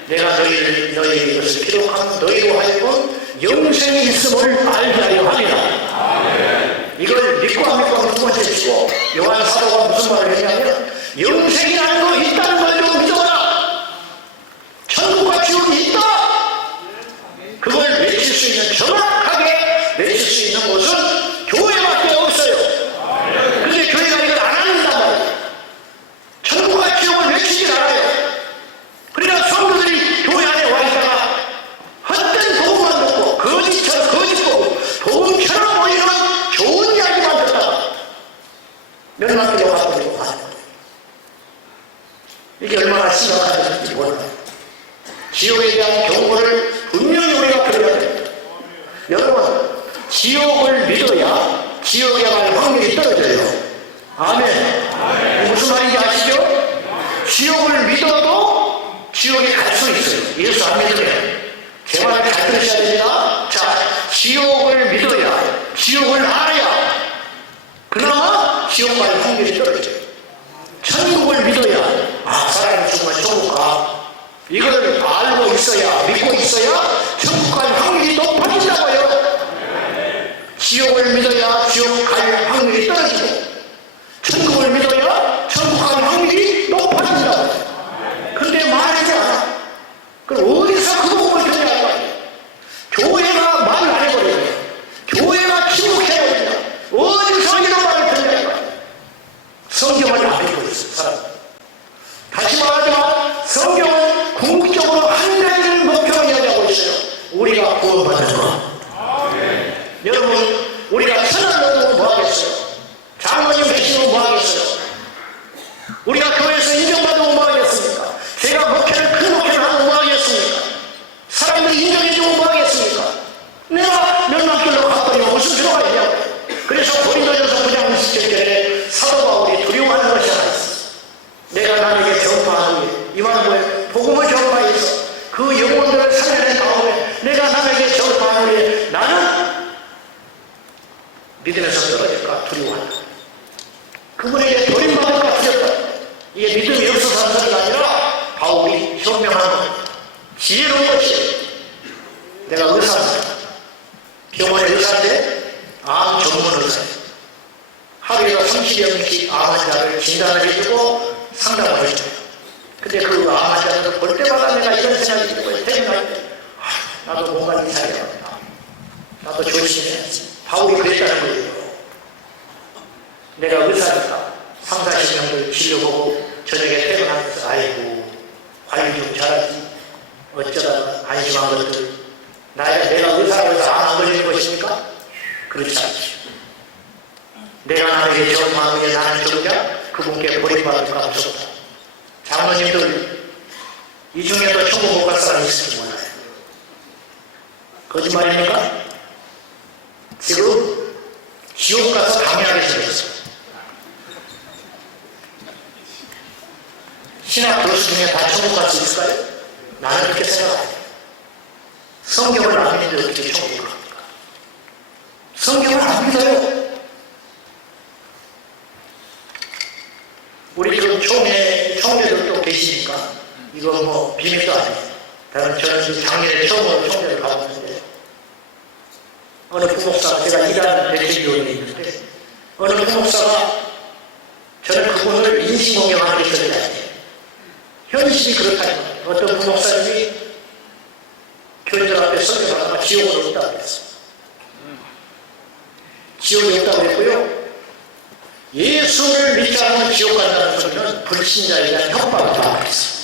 내가 너희에게 이것을 기록한 너희로 하여금 영생이 있음을 알게 하려 합니다. 이걸 믿고 안 믿고 두 번째 치고 요한 사도가 무슨 말을 했냐면 영생이라는 거 있다는 걸 좀 믿어라. 천국과 지옥이 있다. 그걸 외칠 수 있는 정확하게 외칠 수 있는 곳은 교회밖에 없어요. 근데 교회가 이걸 안 한단 말이에요. 천국과 지옥을 외치질 않아요. 그러니까 성도들이 교회 안에 와 있다가 헛된 도움만 듣고 거짓처럼 거짓고 도움처럼 보이는 좋은 이야기만 듣다가 멸망길로 가버리고 하는 거예요. 이게 얼마나 심각한지 몰라요. 지옥에 대한 경고를 분명히 우리가 들어야 됩니다. 여러분, 지옥을 믿어야 지옥에 갈 확률이 떨어져요. 아멘. 무슨 말인지 아시죠? 지옥을 믿어도 지옥에 갈 수 있어요. 예수 안 믿으면. 제 말을 잘 들으셔야 됩니다. 자, 지옥을 믿어야, 지옥을 알아야, 그나마 지옥 갈 확률이 떨어져요. 천국을 믿어야, 아, 사람이 죽으면 천국 가. 이걸 알고 있어야, 믿고 있어야 천국 갈 확률이 높아진다고요. 지옥을 믿어야 지옥 갈 확률이 떨어지고, 천국을 믿어야 천국 갈 확률이 높아진다고요. 근데 말하지 않아. 그럼 어디서 그 복음을 전해야 할까요? 교회가 말을 안 해버려요. 교회가 침묵해버려요. 어디서 이런 말을 전해야 할까요? 성경을 안 읽고 있어요, 사람. 다시 말하지만 성경은 궁극적으로 한 가지를 목표로 이야기하고 있어요. 우리가 구원받는 것. 여러분, 우리가 천을 얻으면 뭐 하겠어요? 장로님 되시면 뭐 하겠어요? 우리가 교회에서 인정받으면 뭐 하겠습니까? 제가 큰 목회를 하면 뭐 하겠습니까? 사람들이 인정해주면 뭐 하겠습니까? 내가 멸망길로 가버리면 무슨 필요가 있냐고. 그래서 고린도전서 9장 27절에 사도 바울이 두려워하는 것이 하나 있어. 내가 남에게 전파하는 일, 이 말은 뭐예요? 복음을 전파해서 그 영혼들을 살려낸 다음에 내가 남에게 전파하는 일, 나는 믿음에서 떨어질까 두려워한다. 그분에게 버림받을까 두렵다. 이게 믿음이 없어서 하는 소리가 아니라 바울이 현명한 것, 지혜로운 것이에요. 내가 의사입니다. 병원의 의사인데 암 전문 의사예요. 하루에도 30여 명씩 암 환자를 진단을 해주고 상담을 해줘요. 근데 그 암 환자들을 볼 때마다 내가 이런 생각이 드는 거예요. 퇴근할 때 나도 뭔가 이상해야겠다. 나도 조심해야지. 바울이 그랬다는 거예요. 내가 의사니까 3, 40명들 진료보고 저녁에 퇴근하면서 아이고 관리 좀 잘하지. 어쩌다가 안심한 것들. 내가 의사라고 해서 안 걸리는 것입니까? 그렇지 않죠. 내가 남에게 전파하는 게 나는 정작 그분께 버림받을까 무섭다. 장로님들 이 중에도 천국 못 갈 사람이 있을지 몰라요. 거짓말입니까? 지금 지옥 가서 강의하게 생겼어. 신학 교수 중에 다 천국 갈 수 있을까요? 나는 그렇게 생각 안 해요. 성경을 안 믿는데 어떻게 천국을 갑니까? 성경을 안 믿어요. 우리 지금 총회들도 계시니까 이거 뭐 비밀도 아니에요. 저는 작년에 처음으로 총회를 가봤는데 어느 부목사가, 제가 일하는 대책위원회에 있는데 어느 부목사가, 저는 그분을 인신공격하는 게 절대 아니에요. 현실이 그렇다니까. 어떤 부목사님이 교인들 앞에 설교하다가 지옥은 없다고 그랬어요. 지옥이 없다고 그랬고요. 예수를 믿지 않으면 지옥 간다는 소리는 불신자에 대한 협박을 다 하겠어요.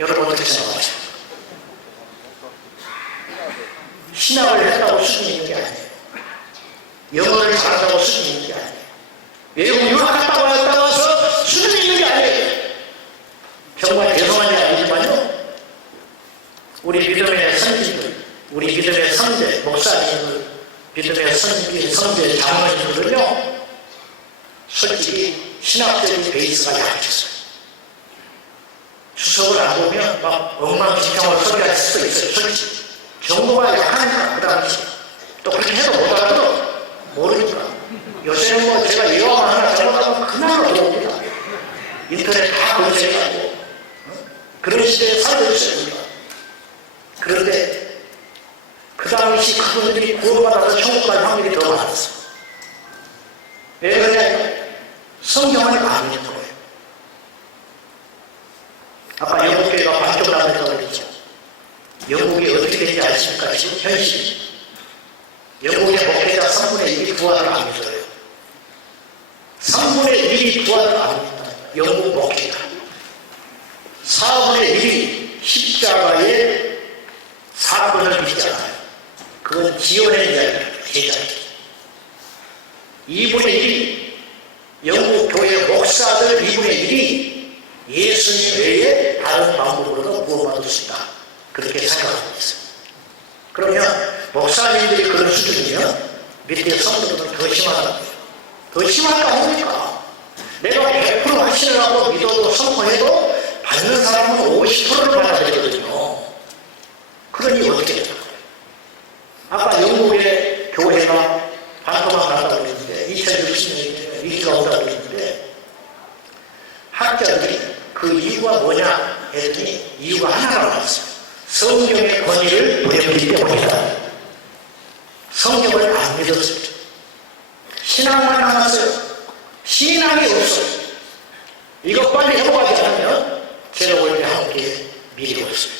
여러분 어떻게 생각하세요? 신학을 했다고 수준이 있는 게 아니에요. 영어를 잘한다고 수준이 있는 게 아니에요. 외국 유학했다고 해서 수준이 있는 게 아니에요. 정말 죄송한 게 아니지만요, 우리 믿음의 선진들, 우리 믿음의 선배, 목사님들, 믿음의 선진, 선배, 장로님들은요, 솔직히 신학적인 베이스가 약해졌어요. 추석을 안 보면 막 엉망진창으로 소리가 칠 수도 있어요. 솔직히 정보가 약하니까 그 당시 또 그렇게 해도 못 알아도 모르니까. 요새는 뭐 제가 예화만 하나 잘못하면 그날로 들어옵니다. 인터넷 다 검색해가지고 그런 시대에 살고 있어요. 우리가. 그런데 그 당시 그분들이 구원받아서 천국 갈 확률이 더 많았어. 왜 그러냐면 성경을 안 믿는 거예요. 아까 영국교회가 반쪽 나눴다고 그랬죠. 영국이 어떻게 되는지 아십니까? 지금 현실이. 영국의 목회자 3분의 1이 부활을 안 믿어요. 3분의 1이 부활을 안 믿는다. 영국 목회자. 4분의 1이 십자가의 사건을 믿지 않아요. 그건 지원의 이야기입니다. 제자들. 2분의 1이 영국 교회 목사들 2분의 1이 예수님 외에 다른 방법으로도 구원받을 수 있다. 그렇게 생각하고 있어요. 그러면 목사님들이 그런 수준이면 밑에 성도들은 더 심하다. 더 심한 거 아닙니까? 내가 100% 하시느라고 믿어도 선포해도 받는 사람은 50%를 받아야 되거든요. 그러니 어떻게 될까요? 아까 영국의 교회가 반토막 났다고 그랬는데 2060년에 위기가 온다고 그랬는데 학자들이 그 이유가 뭐냐 했더니 이유가 하나가 나왔어요. 성경의 권위를 부렸기 때문이다. 성경을 안 믿었어요. 신앙만 남았어요. 신앙이 없어요. 이거 빨리 해보지 않으면 제가 볼 때 한국에 미래가 없어요.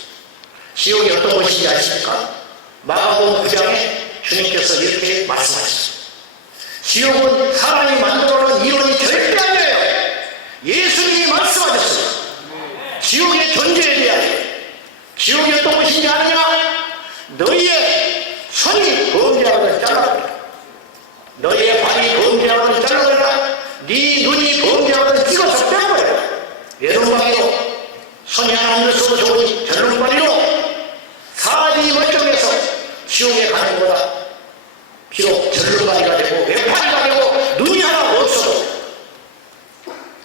지옥이 어떤 것인지 아십니까? 마가복음 9장에 주님께서 이렇게 말씀하셨어요. 지옥은 사람이 만들어놓은 이론이 절대 아니에요. 예수님이 말씀하셨어요. 지옥의 존재에 대하여. 지옥이 어떤 것인지 아느냐? 너희의 손이 범죄하거든 잘라버려. 너희의 발이 범죄하거든 잘라버려. 네 눈이 범죄하거든 찍어서 빼버려. 외눈박이로 손이 하나 없어도 좋으니 전눈박이로 사지 멀쩡해서 지옥에 가는 거다. 비록 전눈박이가 되고 외파리가 되고 눈이 하나 없어도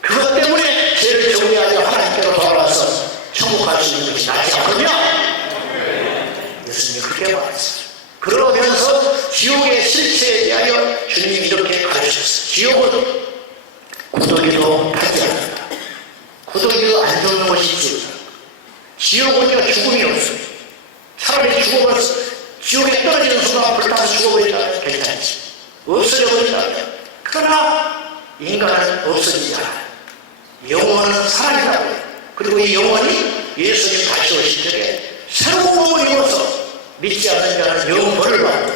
그것 때문에 죄를 정리하여 하나님께로 돌아와서 천국 갈 수 있는 것이 낫지 않느냐? 예수님이 그렇게 말했어요. 그러면서 지옥의 실체에 대하여 주님이 이렇게 가르쳤어요. 지옥은 구더기도 타지 않는다. 구더기도 안 죽는 것이 지옥이다. 지옥은요 죽음이 없어요. 차라리 죽어버렸어. 지옥에 떨어지는 순간 불타서 죽어버리면 괜찮지. 없어져 버린다면. 그러나 인간은 없어지지 않아요. 영혼은 살아있다고 해요. 그리고 이 영혼이 예수님 다시 오실 적에 새로운 몸을 입어서 믿지 않는 자는 영벌을 받고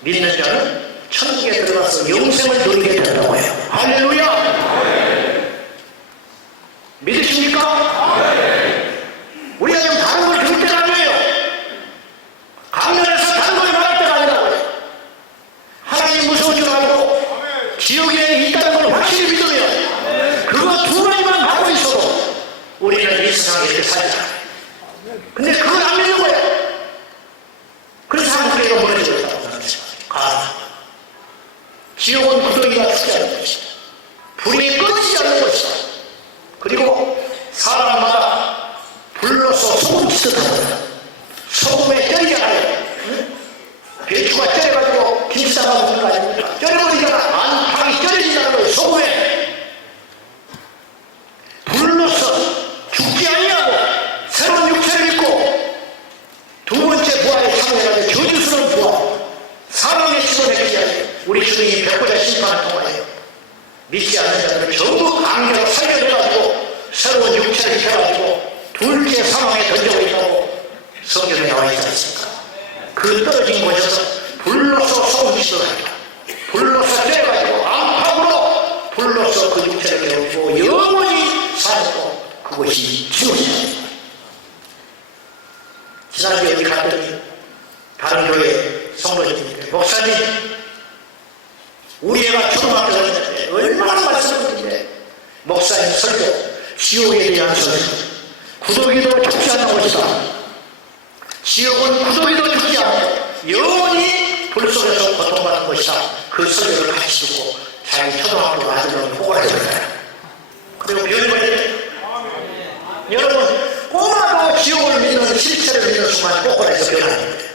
믿는 자는 천국에 들어가서 영생을 누리게 된다고 해요. 할렐루야! 믿으십니까? 우리가 지금 다른 걸 들을 때가 아니에요. 강연에서 다른 걸 말할 때가 아니라고요. 하나님 무서운 줄 알고 지옥에 있다는 걸 확실히 믿으면 그거 두 가지만 갖고 있어도 우리는 이 세상에 이렇게 살잖아요. 근데 그걸 안 믿는 거예요. 그래서 한국교회가 무너지고 있다고 생각합니다. 지옥은 구덩이가 죽지 않는 것이다. 불이 꺼지지 않는 것이다. 그리고 사람 천국의 부활에 참여하는 저주스러운 부활, 사망의 직원의 기하여 우리 주님이 백보자 심판을 통하여 믿지 않는 자들을 전부 강제로 살려내가지고 새로운 육체를 입혀가지고 둘째 사망에 던져버린다고 성경에 나와 있지 않습니까? 그 떨어진 곳에서 불로서 소음시도 하리라. 불로서 쬐가지고 안팎으로 불로서 그 육체를 깨우고 영원히 살고 그것이 지옥이다. 지난주에 여기 갔더니 다른 교회 성도님들 목사님 우리 애가 초등학교 다녔는데 얼마나 말씀을 드리는데 목사님 설교 지옥에 대한 설교 구더기도 죽지 않는 곳이다. 지옥은 구더기도 죽지 않고 영원히 불 속에서 고통받는 것이다. 그 설교를 같이 듣고 자기 초등학교 아들은 호가를 해버려요. 그리고 변해버려요. 여러분 꼬마도 지옥을 믿는 실체를 믿는 순간 호가에서 변하는 거예요.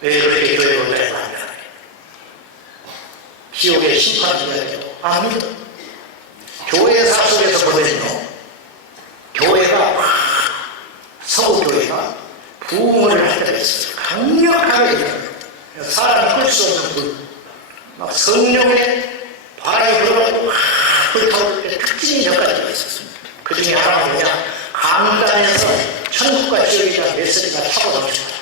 왜 그렇게 교회를 못하냐 하냐. 지옥의 심판 이야기도 안 믿어. 교회사 속에서 보면요 교회가 서구교회가 부흥을 할 때가 있어요. 강력하게 일어나요. 사람이 끌 수 없는 불, 막 성령의 바람이 불어가지고 불타올 때 특징이 몇 가지가 있었습니다. 그 중에 하나가 뭐냐, 강단에서 천국과 지옥에 대한 메시지가 차고 넘칩니다.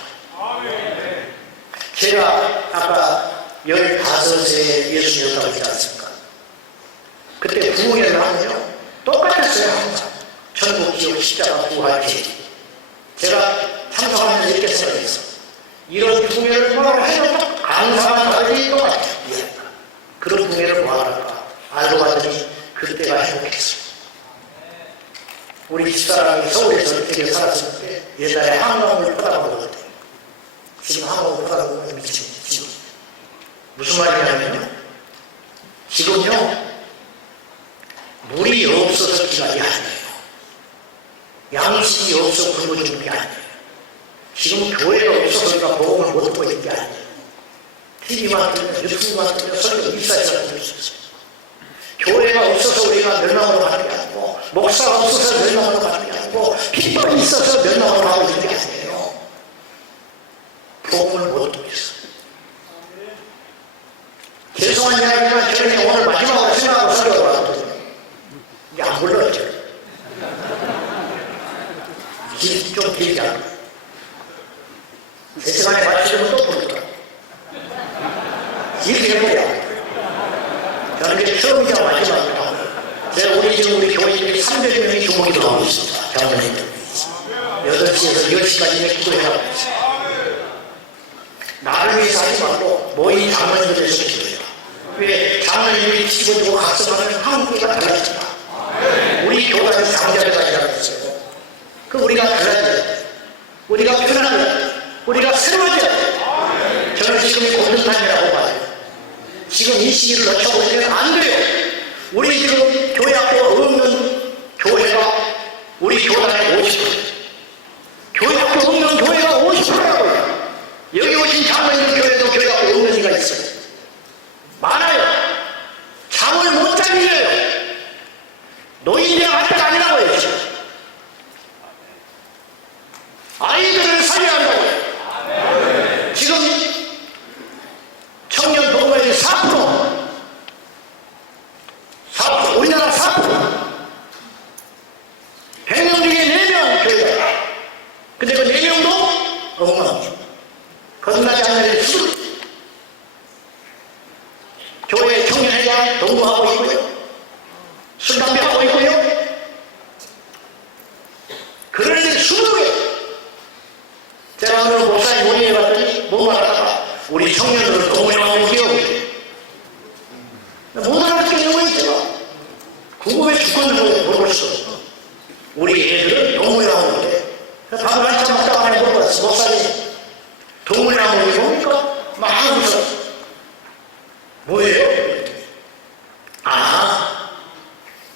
제가 아까 15세 예수님이었다고 했지 않습니까? 그때 부흥회를 하면요 똑같았어요. 항상 천국, 지옥, 십자가, 부활, 계획. 제가 참석하면서 이렇게 생각했어. 이런 부흥회를 뭐라고 해도 강사만 다르지 똑같아요. 그런 부흥회를 뭐하랄까 알고 봤더니 그때가 행복했어요. 우리 집사람이 서울에서 되게 살았었는데 옛날에 한강을 퍼다 먹었대. 지금 한강을 퍼다 먹으면 미치겠지. 지금 무슨 말이냐면요 지금요 물이 없어서 기간이 아니에요. 양식이 없어서 굶어 죽는 게 아니에요. 지금 교회가 없어서 우리가 복음을 못 듣고 있는 게 아니에요. TV만 들으면 유튜브만 들으면 설교 24시간 들을 수 있어요. 교회가 없어서 우리가 멸망으로 가는 게 아니고 목사가 없어서 멸망으로 가는 게 아니고 기쁨이 있어서 멸망으로 가고 있는 게 아니에요. 복음을 못 듣고 있어요. 죄송한 이야기지만 저는 오늘 마지막으로 생각하고 설교를 왔거든요. 이제 안 불러요. 좀 길게 하고 3시간에 맞추려면 또 부르더라. 길게 해보려. 저는 이제 처음이자 마지막이다. 제가 우리 교인들이 300여 명이 주목기도 하고 있습니다. 장로님들 8시에서 10시까지 기도해야 하고 있습니다. 나를 위해서 하지 말고 모인 장로님들 위해서 기도해라. 왜 장로님이 집어주고 각성하는 한국이가 달라진다. 우리 교단이 장자배가 일하고 있어요. 그 우리가 달라져야 돼. 우리가 편안해야 돼. 우리가 새로워져야 돼. 저는 지금이 골든타임이라고 봐요. 지금 이 시기를 놓쳐버리면 안 돼요. 우리 지금 교회 학교가 없는 교회가 우리 교단의 50%. 교회 학교 없는 교회가 50%라고요. 여기 오신 장로님들 교회도 교회 학교 없는 이가 있어요. 많아요. 잠을 못 자기래요. 노인이랑 할 때가 아니라고요. 지금. 아이들을 살려야 한다고요. 지금 청년 동호회의 4%, 우리나라 4%, 100명 중에 4명 교회가. 근데 그 4명도 엉망이죠. 거듭나지 않는 일이 수. 교회 청년회장 동거하고 있고요. 술, 담배 하고 있고요. 그런 일이 수두룩해. 제가 오늘 목사님 모임에 갔더니 뭐 말하다가 우리 청년들을 동호회하고 있고요. 못 알아듣게 너무 있죠. 궁금해 죽겠는 거예요. 물어볼 수 없어. 우리 애들은 동호회하고 있대. 밥을 한참 먹다가 안에 물어봤어. 목사님 동호회하고 있는 뭡니까? 막 하면서 뭐예요? 아,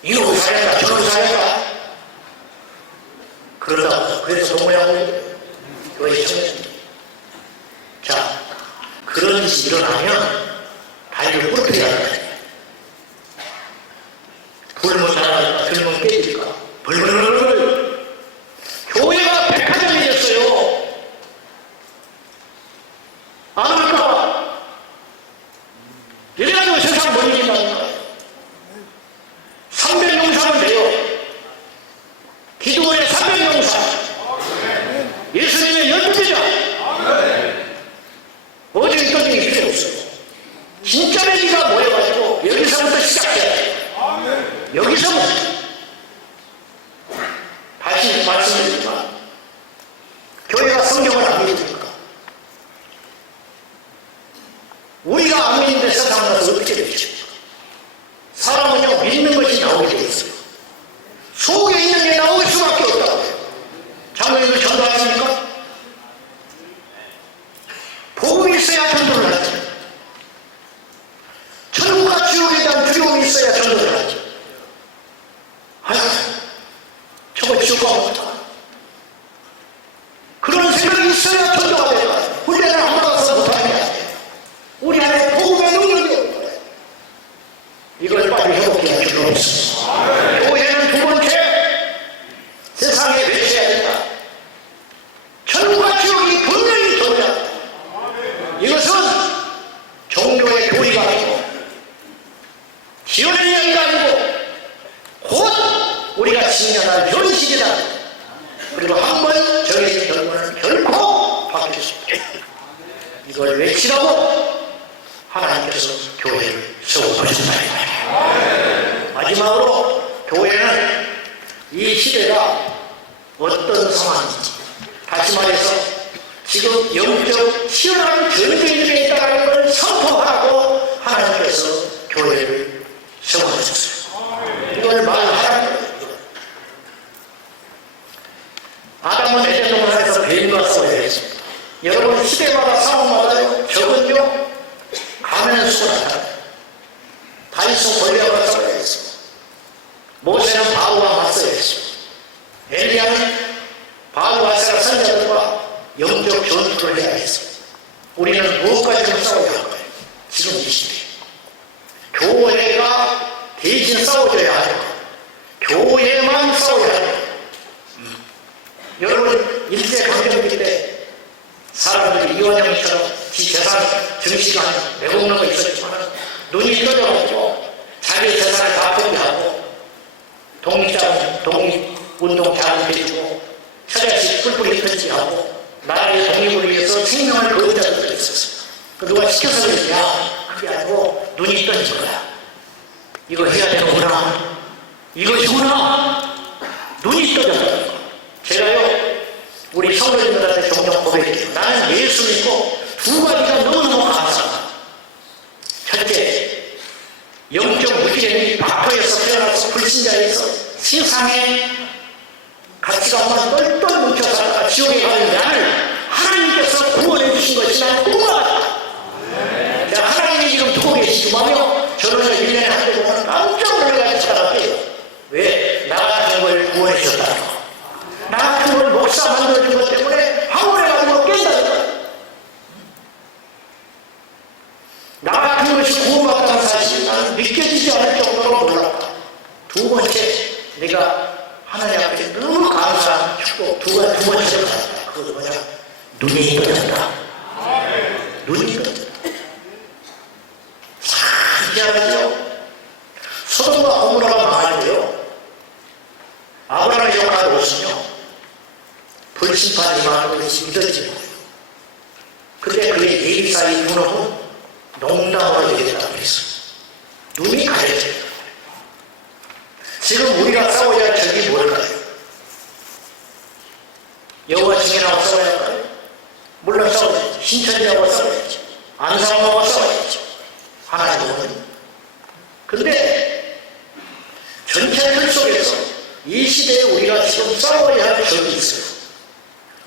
이거 사야다 저거 사야다 그러다가 그래서 동호회하고 교회 청년. 자, 그런 짓이 일어나면 다리를 부러뜨려야 돼. 불면 나가니까 들면 깨질까. 벌벌벌벌. 교회가 백화점이 됐어요. 진짜 매기가 모여가지고 여기서부터 시작해야 돼요. 여기서부터. 다시 말씀드리지만 교회가 성경을 안 믿으니까 우리가 안 믿는데 세상 나서 어떻게 되죠? 사람은요 믿는 것이 나오게 돼 있어요. 속에 있는 게 나올 수밖에 없다고요. 장로님도 전도하십니까? 복음이 있어야 전도를 하죠. 천국과 지옥에 대한 두려움이 있어야 전도를 하죠. 아휴, 저거 지옥 가면 어떡하. 그런 생각이 있어야 전도가 돼요. 훈련을 안 받아서 못하는 게 아니에요. 우리 안에 복음의 능력이 없어요. 이걸 빨리 회복해야 필요가 없습니다. 교회는 두 번째, 세상에 외쳐야 된다. 천국과 지옥이 분명히 존재한다. 이것은 종교의 교리가 아니고 지원의 이야기가 아니고 곧 우리가 직면할 현실이다. 그리고 한 번 정해진 결과는 결코 바뀔 수 없다. 이걸 외치라고 하나님께서 교회를 세워주신다. 마지막으로 교회는 이 시대가 어떤 상황인지, 다시 말해서 지금 영적 치열한 전쟁 중에 있다는 걸 선포하고 하나님께서 교회를 세워주셨어요. 이걸 말하라는 거예요. 아담은 에덴 동산에서 뱀과 싸워야 했습니다. 여러분 시대마다 상황마다요. 적은요 가면은 수가 나타나요. 다윗은 골리앗과 싸워야 했습니다. 모세는 바울과 맞서야 했습니다. 엘리야는 바울과 아세라 선자들과 영적 전투를 해야 했습니다. 우리는 무엇까지는 싸워야 할 거예요. 지금 이 시대에 교회가 대신 싸워줘야 할 거예요. 교회만 싸워야 할 거예요. 여러분 일제강점기 때 사람들이 이완영처럼 지 재산 증식이 내놓는 거 있었지만 눈이 떠져가지고 자기 재산을 다 포기하고 독립운동 자금 드리고 처자식 뿔뿔이 흩어지하고 나라의 독립을 위해서 생명을 거둔 자들도 있었어요. 누가 시켜서 그랬냐? 그게 아니고 눈이 떠진 거야. 이거 해야 되는구나. 이것이구나. 눈이 떠졌다는 거. 제가요 우리 성도님들한테 종종 고백해요. 나는 예수 믿고 두 가지가 너무너무 감사하다. 첫째, 영적 무지개는 마포에서 태어나서 불신자에서 세상에 가치관만 똘똘 뭉쳐 살다가 지옥에 가는 나를 하나님께서 구원해 주신 것이 나는 꿈같다. 내가 하나님이 지금 두고 계시지만요 저는 1년에 한 번 보면 깜짝 놀라서 살았대요. 왜? 나 같은 걸 구원해 주셨다는 거. 나 같은 걸 목사 만들어준 것 때문에 황홀해가지고 깬다는 거야. 나 같은 것이 구원받다는 사실이 나는 믿겨지지 않을 정도로 놀랐다. 두 번째, 내가 하나님 앞에 너무 감사한 축복 두 번째로 받았다. 그것은 뭐냐? 눈이 떠졌다. 눈이 떠졌다. 상기하죠? 소돔과 고모라가 망할 때요 아브라함의 역할을 보시며 불심판이 임하는 것이 믿어지는 거예요. 근데 그의 예비사의 문호는 농담으로 얘기했다고 그랬어요. 눈이 가려져요. 지금 우리가 싸워야 할 적이 뭘까요? 여호와 증인하고 싸워야 할까요? 물론 싸워야죠. 신천지하고 싸워야죠. 안상하고 싸워야죠. 하나님은. 근데 전체 틀 속에서 이 시대에 우리가 지금 싸워야 할 적이 있어요.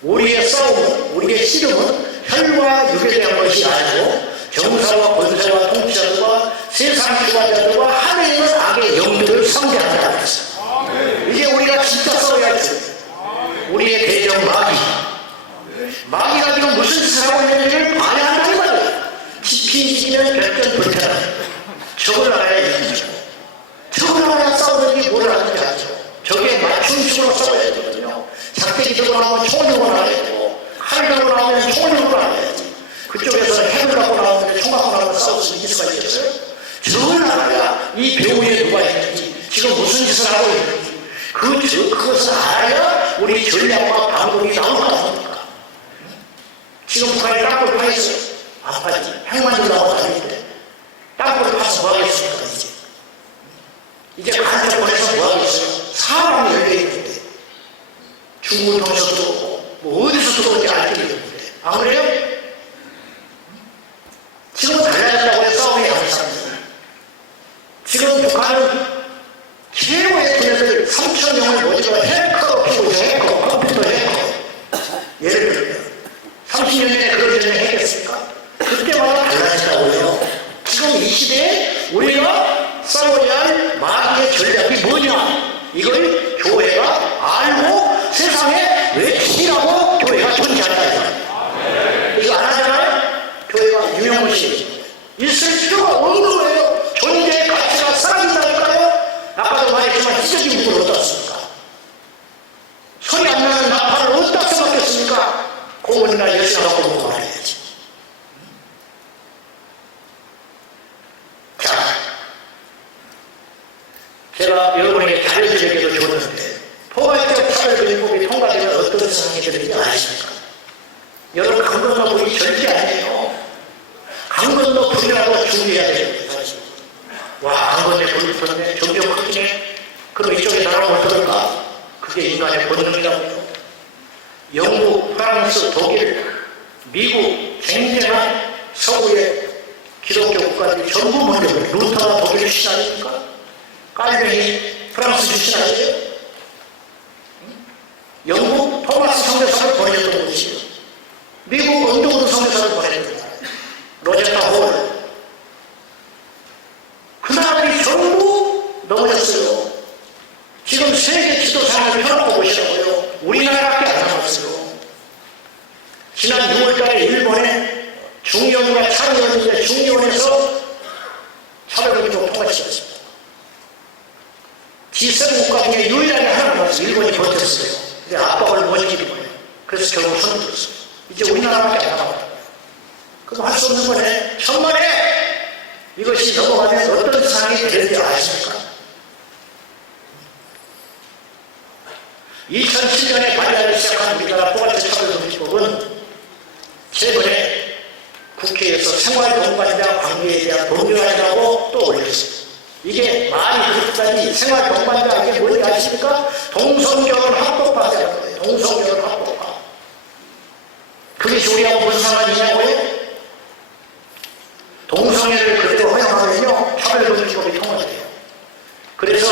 우리의 싸움은, 우리의 씨름은 혈과 육에 대한 것이 아니고 정사와 권세와 통치자들과 세상 주관자들과 하늘에 있는 악의 영들을 상대한다고 했어요. 이게 우리가 진짜 싸워야 할 적이에요. 우리의 대적 마귀가 지금 무슨 짓을 하고 있는지를 봐야 한다는 말이에요. 지피지기는 백전불태라. 적을 알아야 이기죠. 적을 알아야 싸우는 게 뭘 하는지 알죠. 적에 맞춤식으로 싸워야 되거든요. 작대기 들고 나오면 총을 들고 나와야 되고 칼을 들고 나오면 총을 들고 나와야지. 그쪽에서 핵을 갖고 나오는데 총 갖고 나오면 싸울 수 있을 수가 있겠어요? 적을 알아야 이 배후에 누가 있는지 지금 무슨 짓을 하고 있는지 그것을 알아야 우리 전략과 방법이 나올 거 아닙니까? 지금 북한이 땅굴 파있어요. 안 파지. 핵만 들라고 하는데 뭐 하겠습니까, 이제 간첩 보내서 뭐 하겠어요? 사방이 열려있는데. 중국을 통해서 들어오고, 뭐 어디서 들어오는지 알 길이 없는데. 안 그래요? 지금은 달라졌다고 해서 싸움이 안 삽니다. 지금 북한은 최고의 분야들 3,000명을 모집한 해커 피우죠. 해커, 컴퓨터 해커. 예를 들면 30년 전에 그런 전쟁 했겠습니까? 그때마다 달라진다고요. 지금 이 시대에 우리가 싸워야 할 마지의 전략이 뭐냐? 이걸 교회가 알고 세상에 외치라고 교회가 존재한다. 이거 안 하잖아요? 교회가 유명무실 있을 필요가 없는 거예요. 존재의 가치가 사라진다니까요. 아까도 말했지만 찢어진 물을 어디다 씁니까? 소리 안 나는 나팔을 어디다 써먹겠습니까? 고문이나 열심히 갖고 보고 말해야지. 자, 제가 여러분에게 자료드리기도 줬는데 포괄적 차별금융법이 통과되면 어떤 상황이 되는지 아십니까? 여러분 강 건너 불이 절대 아니에요. 강 건너 불이라고 준비해야 돼요. 와, 강 건너 불이 붙었네. 점점 커지네. 그럼 이쪽에 나라가 어떨까? 그게 인간의 본능이라고요. 영국, 프랑스, 독일, 미국, 쟁쟁한 서구의 기독교 국가들이 전부 먼저 루터가 독일 출신 아닙니까? 깔뱅이 프랑스 출신 아니에요? 영국 토마스 선교사를 보내줬던 곳이에요. 미국 언더우드 선교사를 보내줬던 거예요. 로제타 홀. 그 사람들이 전부 넘어졌어요. 지금 세계 지도상을 펴놓고 보시라고요. 우리나라밖에 안 남았어요. 지난 6월달에 일본에 중의원과 참의원인데 중의원에서 차별금융법 통과시켰습니다. G7 국가 중에 유일하게 하나 남았어요. 일본이 버텼어요. 근데 압박을 못 이기는 거예요. 그래서 결국 손을 들었어요. 이제 우리나라밖에 안 남았다. 그거 할 수 없는 거네. 천만에 이것이 넘어가면 어떤 상황이 되는지 아십니까? 2007년에 발의하기 시작한 우리나라 포괄적 차별금융법은 최근에 국회에서 생활동반자 관계에 대한 법률안이라고 또 올렸습니다. 이게 말이 그렇다니 생활동반자 이게 뭔지 아십니까? 동성결혼 합법화라는 거예요. 동성결혼 합법화. 그게 우리하고 무슨 상관이 있냐고요? 동성애를 그대로 허용하면요 차별금융법이 통과돼요. 그래서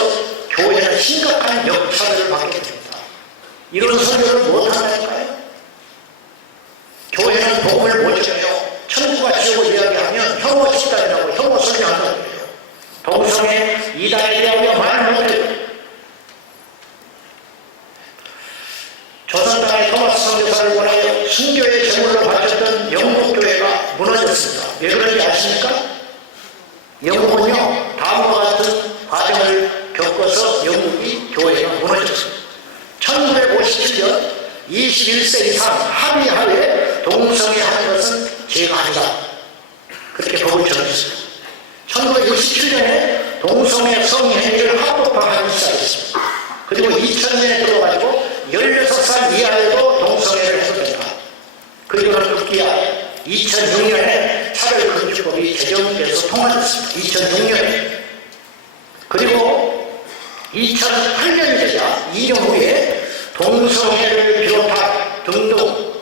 교회는 심각한 역차별을 받게 됩니다. 이런 설교를 못한다니까요. 교회는 복음을 못 줘요. 천국과 지옥을 이야기하면 혐오 집단이라고 혐오 설교한다고 그래요. 동성애 이단에 대하여 말을 못해요. 조선당의 토마스 선교사를 원하여 순교의 제물로 바쳤던 영국교회가 무너졌습니다. 왜 그런지 아십니까? 영국은요 다음과 같은 과정을 겪어서 영국이 교회가 무너졌습니다. 1957년 21세 이상 합의하에 동성애하는 것은 죄가 아니다. 그렇게 법을 정했어요. 1967년에 동성애 성행위를 합법화하기 시작했습니다. 그리고 2000년에 들어가지고 16살 이하에도 동성애를 해도 된다. 그리고는 급기야 2006년에 차별금융법이 제정돼서 통과됐습니다. 2006년에. 그리고 2008년 되자 2년 후에 동성애를 비롯한 등등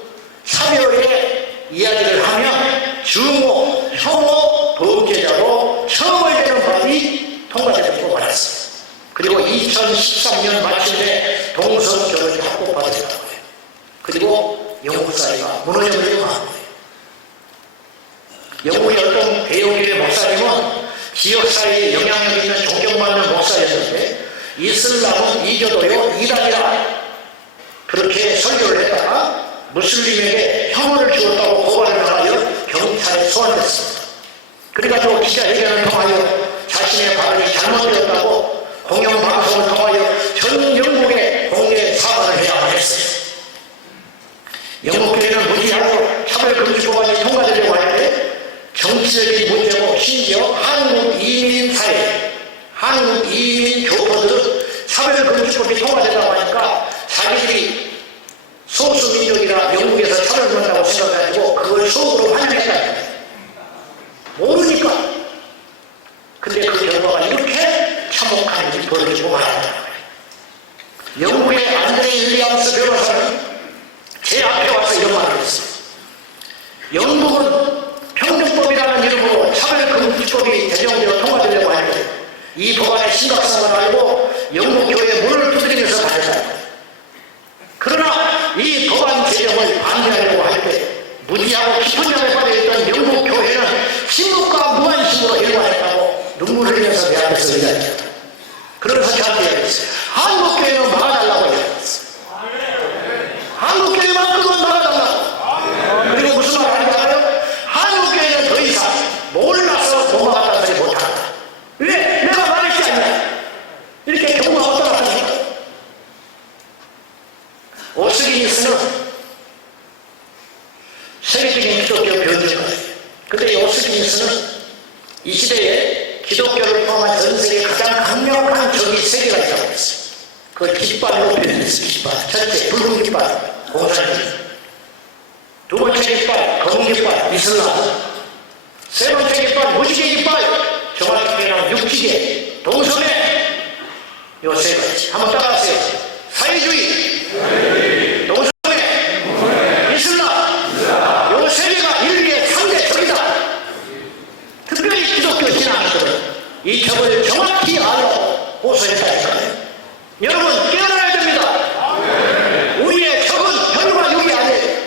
차별의 이야기를 하면 증오, 혐오 범죄자로 처벌되는 법이 통과되고 말았습니다. 그리고 2013년 마침내 동성결혼이 합법화되었다고 해요. 그리고 영국 사회가 무너져버리고 만 거예요. 영국의 어떤 대형교회 목사님은 지역사회에 영향력 있는 존경받는 목사였는데 이슬람은 이교도요 이단이라 그렇게 설교를 했다가 무슬림에게 혐오를 주었다고 고발을 하여 경찰에 소환됐습니다. 그래가지고 기자회견을 통하여 자신의 발언이 잘못되었다고 공영방송을 통하여 전 영국에 공개 사과를 해야만 했어요. 영국교회는 무지하고 차별금지법안이 통과되려고 하는데 정치적인 문제고 심지어 한국 이민사회, 한국 이민 교포들은 차별금지법이 통과된다고 하니까 자기들이 소수민족이라 영국에서 차별받는다고 생각해가지고 그걸 속으로 환영했다는 거예요. 모르니까. 영국은 평등법이라는 이름으로 차별금지법이 제정되어 통과되려고 하는데 이 법안의 심각성을 알고 영국 교회에 문을 두드리면서 반대한다. 그러나 이 법안 제정을 반대하려고 할 때 무지하고 깊은 잠에 빠져있던 영국 교회는 침묵과 무관심으로 일관했다고 눈물을 흘리면서 내 앞에서 의지했다. 그러면서 저한테 얘기했어요. 한국교회는 막아달라고 얘기했어요. 한국교회만큼은 막아달라고. 그리고 무슨 말 하는지 알아요? 한국교회는 더 이상 몰라서 못 막았다는 소리 못한다. 왜? 내가 말했지 않냐? 이렇게 경고하고 떠났다니까. 오스기니스는 세계적인 기독교 변증가예요. 근데 이 오스기니스는 이 시대에 기독교를 포함한 전 세계 가장 강력한 적이 세 개가 있다고 했어요. 그걸 깃발로 표현했어요. 깃발. 첫째, 붉은 깃발, 공산주의. 두 번째 깃발, 검은 깃발, 이슬람. 세 번째 깃발, 무지개 깃발, 정확히 표현하면 육지계, 동성애. 요 세 가지. 한번 따라하세요. 사회주의, 동성애, 이슬람. 요 세 개가 인류의 3대 적이다. 특별히 기독교 신앙인들은 이 적을 정확히 알고 호소했다니까요. 여러분 깨달아야 됩니다. 우리의 적은 혈과 육이 아니에요.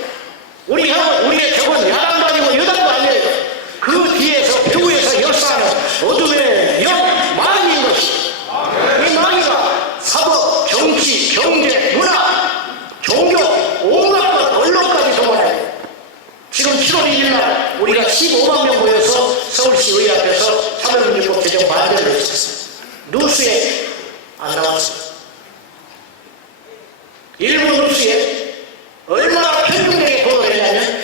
우리의 적은 야당도 아니고 여당도 아니에요. 그 뒤에서 배후에서 역사하는 어둠의 영 마귀인 것이. 이 마귀가 사법, 정치, 경제, 문화, 종교, 온갖 것, 언론까지 동원해요. 지금 7월 1일 날 우리가 15만 명 모여서 서울시 의회 앞에서 차별금지법 제정 반대를 했었어요. 뉴스에 안 나왔어요. 일부 뉴스에 얼마나 편중되게 보도를 했냐면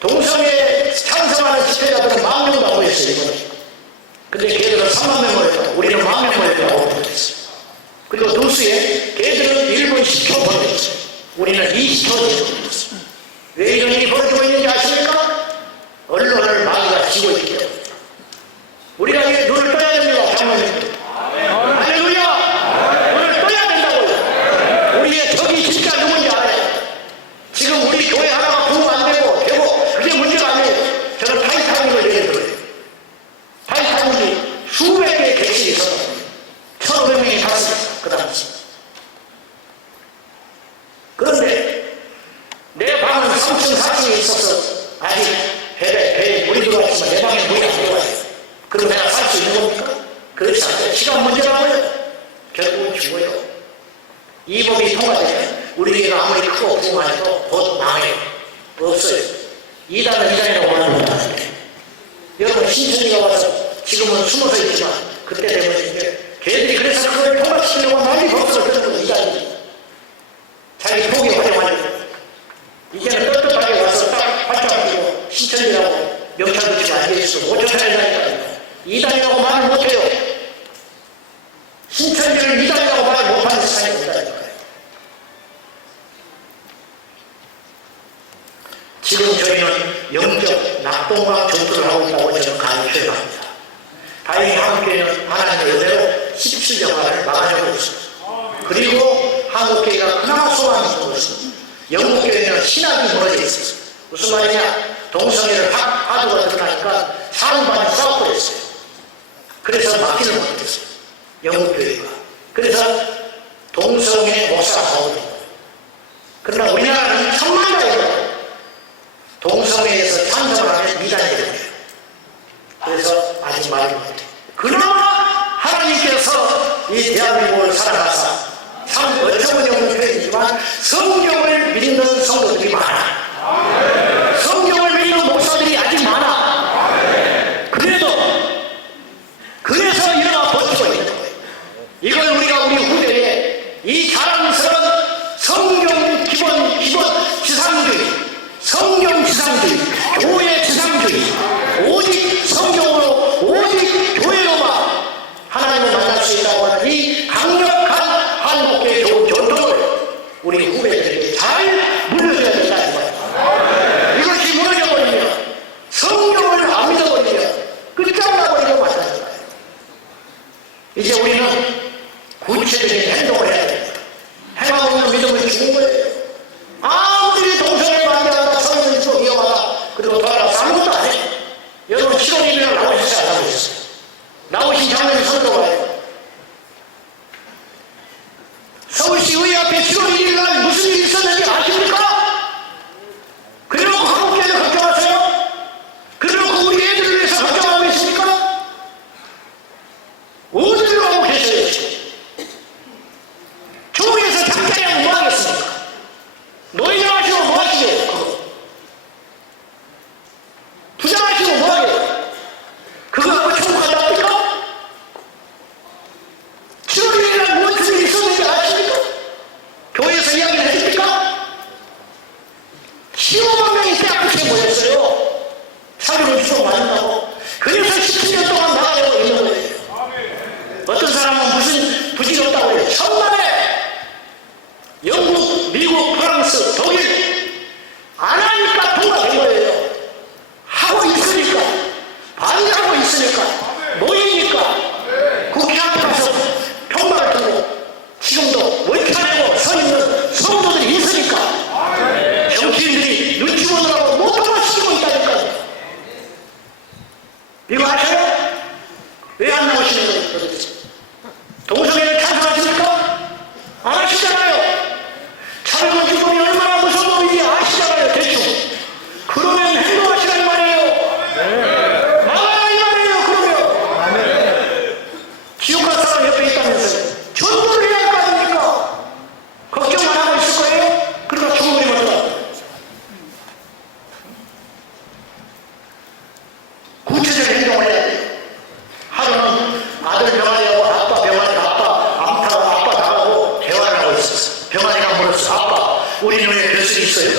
동성애에 찬성하는 집회자들은 10,000명도 모였어요. 이번에. 근데 걔들은 3만 명 모였다고, 우리는 10,000명 모였다고 보도했어요. 그리고 뉴스에 걔들은 1분 10초 보도했어요. 우리는 20초 보도했어요. 왜 이런 일이 벌어지고 있는지 아십니까? 언론을 마귀가 쥐고 있기 때문에. 우리가 이게 눈을 떠야 됩니다. 장로님. 할렐루야! 눈을 떠야 된다고요. 우리의 적이 진짜 누군지 알아요. 지금 우리 교회 하나가 부흥 안 되고 그게 문제가 아니에요. 저는 타이타닉을 얘기해드려요. 타이타닉이 수백 개의 객실이 있었거든요. 1,500명이 탔습니다. 그 당시. 그런데 내 방은 3층, 4층에 있어서 아직 배에 물이 들어왔지만 내 방에 물이 안 들어와요. 그럼 내가 살 수 있는 겁니까? 그렇지 않아요. 시간 문제라고요. 결국은 죽어요. 이 법이 통과되면 우리 교회가 아무리 크고 부흥해도 곧 망해요. 없어요. 이단은 이단이라고 말하는 건 아닌데. 여러분 신천지가 와서 지금은 숨어서 있지만 그때 되면 걔들이 그래서 그걸 통과시키려고 난리 법석을 쓰는 거 이단이. 자기 포기 활용하려고. 이제는 떳떳하게 와서 딱 발짝 끼고 신천지라고 명찰 붙이고 앉아있어도 못 쫓아낸다니까요. 이단이라고 말을 못해요. 신천지를 이단이라고 말을 못하는 세상이 온다니까요. 지금 저희는 영적 낙동강 전투를 하고 있다고 저는 강히 표현합니다. 다행히 한국교회는 하나님의 은혜로 17년간을 막아내고 있습니다. 그리고 한국교회가 그나마 소망이 있는 것은 영국교회는 신학이 무너져 있었어요. 무슨 말이냐? 동성애를 하도가 드러나니까 사람반이 싸워버렸어요. 그래서 막히를 못했어요. 영국교회가. 그래서 동성애 목사가 나오는 거예요. 그러나 우리나라는 천만다이고 동성애에서 찬성을 하면 미단이 되는 거예요. 그래서 아직 말을 못해요. 그나마 하나님께서 이 대한민국을 사랑하사 참 어처구니없는 표현이지만 성경을 믿는 성도들이 많아. 성경을 믿는 목사들이 아직 많아. 그래서 일어나 버티고 있는 거예요. 이걸 우리가 우리 후대에 이 자랑스러운 성경 기본 지상주의, 성경 지상주의, 교회 지상주의, 오직 성경으로 오직 교회로만 하나님을 만날 수 있다고 하는 이 강력한 한국의 좋은 전통을 우리 후배들에게 잘 물려줘야 된다 이 말이에요. 이렇게 모였어요. 사료를 주고 맞는다고. 그래서 10년 동안 나가려고 있는 거예요. 어떤 사람은 무슨 부지가 없다고 해요. 천만에 영국, 미국, 프랑스, 독일 안 하니까 통과된 거예요. 하고 있으니까, 반대하고 있으니까, 모이니까 국회 앞에 가서 평가를 두고 지금도 월편하고 서 있는 성도들이 있으니까 정치인들이 눈치 보느라고 못 통과시키고 있다니까요. 이거 아세요? 왜 안 나오시는 거예요 도대체? 동성애를 찬성하십니까? 안 하시잖아요. 차별금 주범이 얼마나 무서운 놈인지 아시잖아요 대충. 그러면 행동하시란 말이에요. 나가라 이 말이에요. 그러면 지옥 갈 사람 옆에 있다면서요. 전도를 해야 할 거 아닙니까? 걱정만 하고 있을 거예요? 그러다 죽어버리면 어떡하나. 구체적인 행동을 해야 돼요. 하루는 아들 병아리하고 아빠 병아리, 아빠 암탉, 아빠 나가고 대화를 하고 있었어. 병아리가 물었어. 아빠, 우리 눈에 벼슬이 있어요?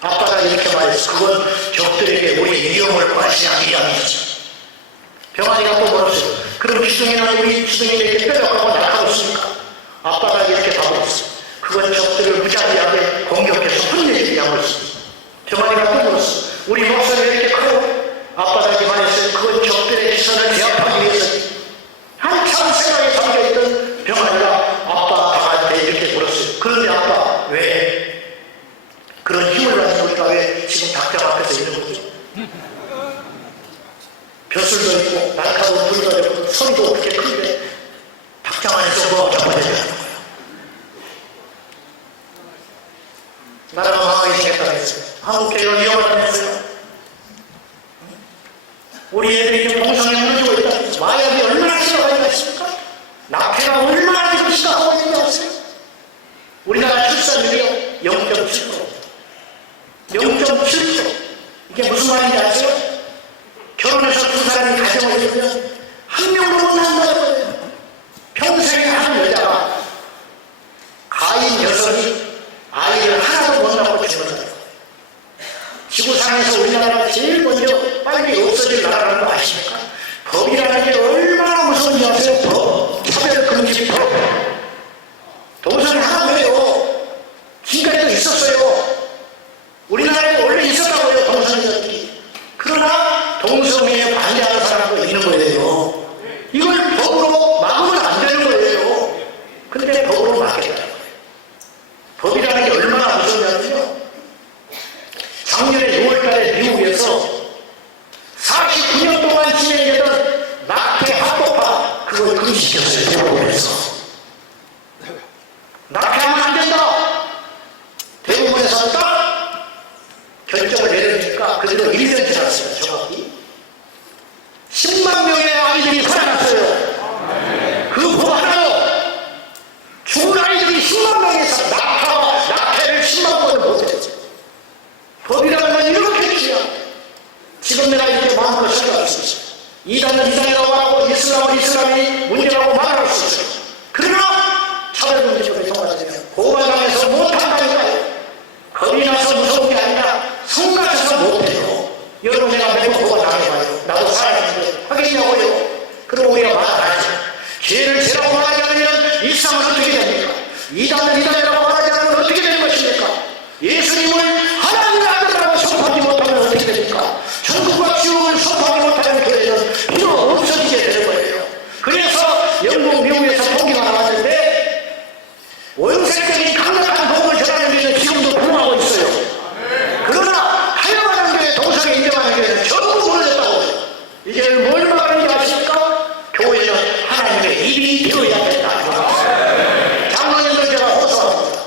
아빠가 이렇게 말했어. 그건 적들에게 우리 위험을 과시한 이야기지. 병아리가 또 물었어요. 그럼 주둥이는 우리 주둥이에게 뾰족하고 날카롭습니까? 아빠가 이렇게 답을 했어. 그건 적들을 무자비하게 공격해서 혼내주게 한 것이지. 병아리가 또 물었어. 우리 목소리 왜 이렇게 커요? 아빠가 이렇게 말했어요. 그건 적들의 시선을 제압하기 위해서지. 한참 생각에 잠겨있던 병아리가 아빠 강한테 이렇게 물었어요. 그런데 아빠 왜 그런 힘을 가진 우리가 왜 지금 닭장 앞에서 있는 거죠? 벼슬도 있고 날카로운 불도 있고 소리도 그렇게 큰데 닭장 안에서 뭐가 잡아내야 하는 거예요. 나라가 망하게 생겼다고 했어요. 한국교회가 위험하다면서요. 우리 애들이 지금 동성애 무너지고 있다. 마약이 얼마나 심각하게 있습니까? 낙태가 얼마나 지금 심각하고 있는지 아세요? 우리나라 출산율이요 0.7%. 0.7%. 이게 무슨 말인지 아세요? 결혼해서 두 사람이 가정을 이루면 한 명도 못 낳는다는 거예요. 평생에 한 여자가 가인 여성이 아이를 하나도 못 낳고 죽는다는 거예요. 지구상에서 우리나라가 제일 먼저 빨리 없어질 나라라는 거 아십니까? 법이라는 게 얼마나 무서운지 아세요? 법, 차별금지법. 동성애 하고요. 지금까지도 있었어요. 우리나라에 원래 있었다고요, 동성애자들이. 그러나 동성애에 반대하는 사람도 있는 거예요. 이걸 법으로 막으면 안 되는 거예요. 근데 법으로 막겠다는 거예요. 법이라는 게 얼마나 무서우냐면요. 작년에 6월달에 미국에서 49년 동안 진행되던 낙태 합법화 그걸 금지시켰어요. 대법원에서. 낙태하면 안 된다. 대법원에서 딱 결정을 내려주니까 그대로 1년 지났어요. 정확히 10만 명의 아이들이 살아났어요. 그 법 하나로 죽은 아이들이 10만 명에서 낙태를 10만 번을 못했죠. 법이라는 건 이렇게 중요합니다. 지금 내가 이렇게 마음껏 설교할 수 있어요. 이단은 이단이라고 하고 이슬람은 이슬람이 문제라고 말할 수 있어요. 그러나 차별금지법이 통과되면 고발당해서 못한다니까요. 겁이 나서 무서운 게 아니라 성 같아서 못해요. 여러분 내가 매번 고발당해봐요. 나도 살아있는데 하겠냐고요. 그럼 우리가 말 안 하죠. 죄를 죄라고 말하지 않으면 이슬람은 어떻게 됩니까? 이단은 이단이라고 말하지 않으면 어떻게 되는 것입니까? 예수님을 하나님의 아들이라고 선포하지 못하면 어떻게 됩니까? 천국과 지옥을 선포하지 못하는 교회는 필요 없어지게 되는 거예요. 그래서 영국, 미국에서 통계가 나왔는데 원색적인 강력한 복음을 전하는 교회는 지금도 부흥하고 있어요. 그러나 하여간 교회, 동성애 인정하는 교회는 전부 무너졌다고 해요. 이게 뭘 말하는지 아십니까? 교회는 하나님의 입이 되어야 된다. 장로님들 제가 호소합니다.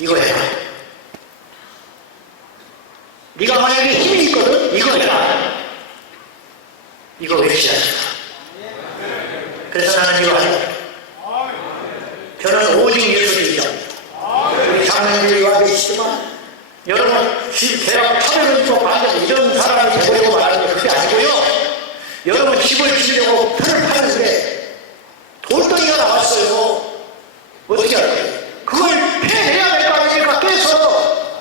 이거 해라. 네가 만약에 힘이 있거든, 이거 해라. 이거 외치하자. 그래서 나는 이거 하자. 저는 오직 예수님이죠. 우리 장로님들이 와 계시지만 여러분 대학 차별을 좀 반대로 이런 사람이 되려고 말하는 게 그게 아니고요. 여러분 집을 지으려고 편을 파는데 돌덩이가 나왔어요. 어떻게 할까요? 그걸 패내야 될 거 아닙니까? 깨서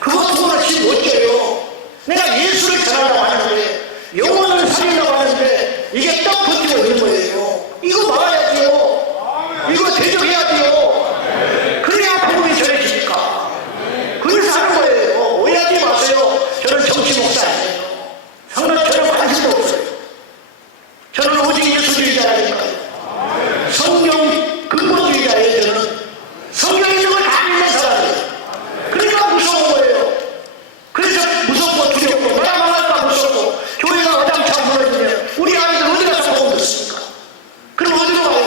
그거 두고는 집 못 져요. 내가 예수를 전하려고 하는데 영혼을 살리려고 하는데 이게 딱 버티고 있는 거예요. 이거 막아야지요. 이거 대적해야 돼요. 그래야 복음이 전해지니까. 그래서 하는 거예요. 오해하지 마세요. 저는 정치 목사 아니에요. 상관 저는 관심도 없어요. 저는 오직 예수주의자라니까요. 성경 근본주의자예요. 저는 성경 있는 걸 다 믿는 사람이에요. 그러니까 무서운 거예요. 그래서 무섭고 두렵고 나라 망할까 무섭고 교회가 어장차 무너지면 우리 아이들 어디 가서 복음 듣습니까? 그럼 어디로 가요?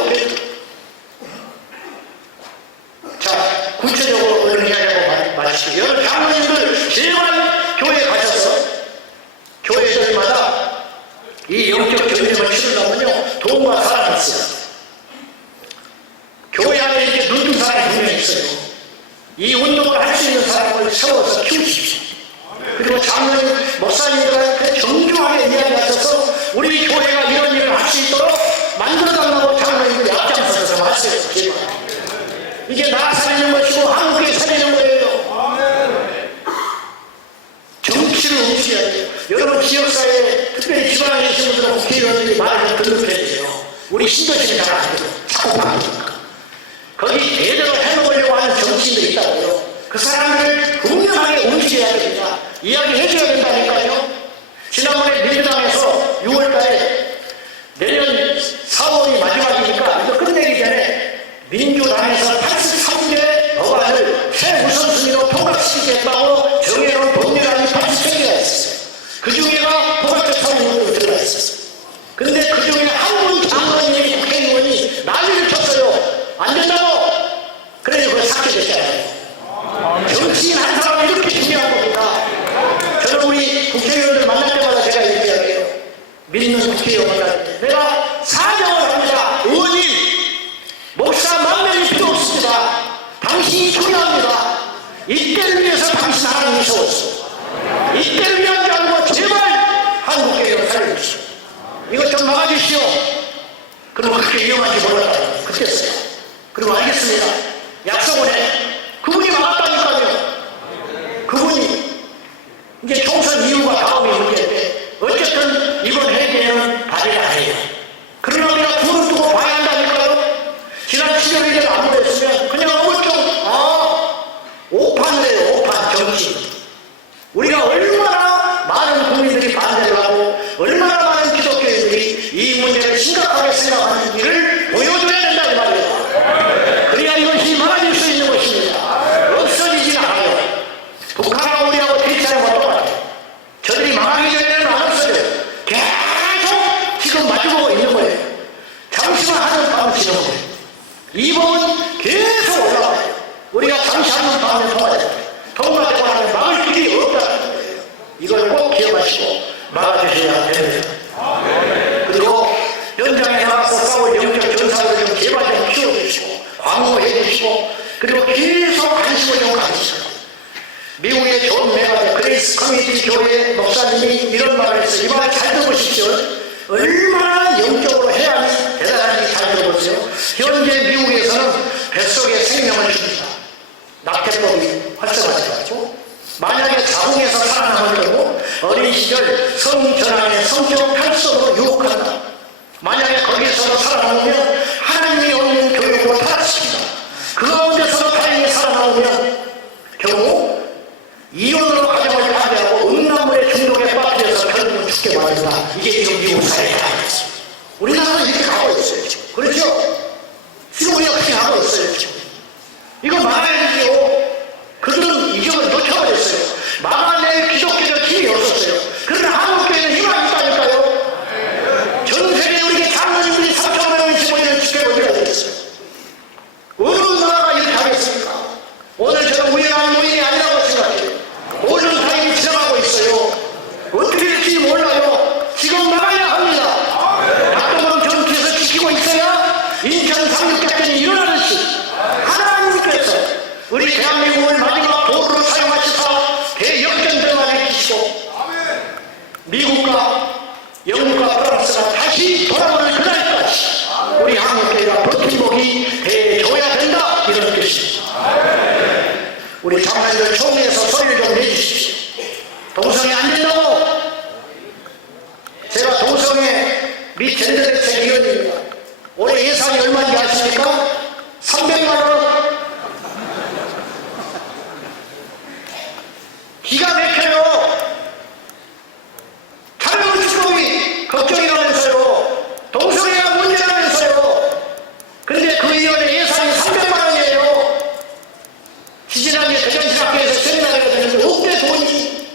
자, 구체적으로 어떤 이야기하고 마치고 여러분 장로님들 제발 교회에 가셔서 교회들마다 이 영적 전쟁을 치르려면요 돈과 사람이 있어요. 교회 안에 이렇게 눈뜬 사람이 분명히 있어요. 이 운동을 할 수 있는 사람을 세워서 키우십시오. 그리고 장로님 목사님들한테 정중하게 이야기하셔서 우리 교회가 이런 일을 할 수 있도록 만들어달라고 장로님들 앞장서서 하세요. 제발. 이게 나라 살리는 것이고 한국에 살리는 거예요. 정치를 움직여야 돼요. 여러분 지역사회에 특별히 지방에 계신 분들은 국회의원들이 말을 좀 듣는 편이에요. 우리 신도시는 잘 안 돼요. 자꾸 바뀌니까. 거기 제대로 해놓으려고 하는 정치인들이 있다고요. 그 사람들을 분명하게 움직여야 됩니다. 이야기해줘야 된다니까요. 지난번에 민주당에서 6월달에 내년 4월이 마지막이니까 이거 끝내기 전에 민주당에서 83개 법안을 최우선순위로 통과시키겠다고 정해놓은 법률안이 83개가 있었어요. 그 중에가 포괄적 사무국으로 들어가 있었어요. 근데 그 중에 한 분 장관님이 국회의원이 난리를 쳤어요. 안 된다고! 그래서 그걸 삭제됐잖아요. 정치인 한 사람이 이렇게 중요한 겁니다. 저는 우리 국회의원들 만날 때마다 제가 얘기하게요. 믿는 국회의원 만날 때 내가 사정을 합니다. 의원님 목사 만명이 필요 없습니다. 당신이 중요합니다. 이때를 위해서 당신 하나님이 세웠어. 이때를 위한 줄 알고 제발 한국교회를 살려주시오. 이것 좀 막아주시오. 그리고 그렇게 위험한지 몰랐다. 그때였어요. 그리고 알겠습니다. 약속을 해. 그분이 막았다니까요. 그분이 이제 총선 이후가 다음이 문제인데 어쨌든 이번 회계에는 발의가 안 해요. 그러나 우리가 둘을 두고 봐야 한다니까요. 지난 7월 1일 안 보냈으면 그냥 엄청 오판이에요. 오판 정치. 우리가 얼마나 많은 국민들이 반대를 하고 얼마나 많은 기독교인들이 이 문제를 심각하게 생각하는지를 보여줘야 된다 이 말이에요. 그래야 이것이 막아질 수 있는 것입니다. 없어지진 않아요. 북한하고 우리하고 대치하는 것도 똑같아요. 저들이 망하기 전에는 안 없어져요. 계속 지금 마주보고 있는 거예요. 잠시만 하는 밤을 지는 거예요. 이 법은 계속 올라와요. 우리가 잠시 하는 밤에 통과돼요. 통과되고 나면 막을 길이 없다는 거예요. 이걸 꼭 기억하시고 막아주셔야 됩니다. 그리고 현장에 나가서 싸울 영적 전사를 좀 제발 좀 키워주시고 광고해 주시고 그리고 계속 관심을 좀 가지시고 미국의 존 메가드 그레이스 커뮤니티 교회 목사님이 이런 말을 했어요. 이 말 잘 들어보십시오. 얼마나 영적으로 해야지 대단한지 잘 들어보세요. 현재 미국에서는 뱃속에 생명을 줍니다. 낙태법이 활성화돼가지고 만약에 자궁에서 살아남을 경우 어린 시절 성전환의 성적 탈선으로 유혹한다. 만약에 거기에서 살아남으면 하나님이 없는 교육을 타락시킨다. 그 가운데서 다행히 살아남으면 경우 이혼으로 가정을 파괴하고 음란물의 중독에 빠뜨려서 결국은 죽게 만든다. 이게 지금 미국 사회다. 우리나라는 이렇게 가고 있어요. 지금. 그렇죠? 지금 우리가 그렇게 하고 있어요. 지금. 이거 막아야 되지요. 그들은 이 점을 놓쳐버렸어요. 막아낼 기독교적 힘이 없었어요. 그러나 한국교회는 힘이 있다니까요. 전 세계 우리 장로님들이 3,000명, 25년 집회를 어디가 되겠어요? 우연한 모임이 아니라고 생각해요. 모든 타임이 지나가고 있어요. 어떻게 될지 몰라요. 지금 나가야 합니다. 박동원 정치에서 지키고 있어야 인천 상륙작전이 일어나듯이 하나님께서 우리 대한민국을 마지막 도구로 사용하셔서 대역전병을 일으키시고 미국과 영국과 프랑스가 다시 돌아오는 그날까지 우리 한국교회가 버팀목이 돼줘야 된다, 이런 뜻입니다. 우리 장관들 총회에서 소리를 좀 내주십시오. 동성애 안 된다고. 제가 동성애 및 젠더대책위원입니다. 올해 예산이 얼마인지 아십니까? 300만 원. 기가 막혀요. 자녀 축복이 걱정이라면서요. 동성애가 문제라면서요. 근데 그 위원회 예산이 300만 원이에요. 지지난해 대전신학교에서 세미나를 했는데 억대 돈이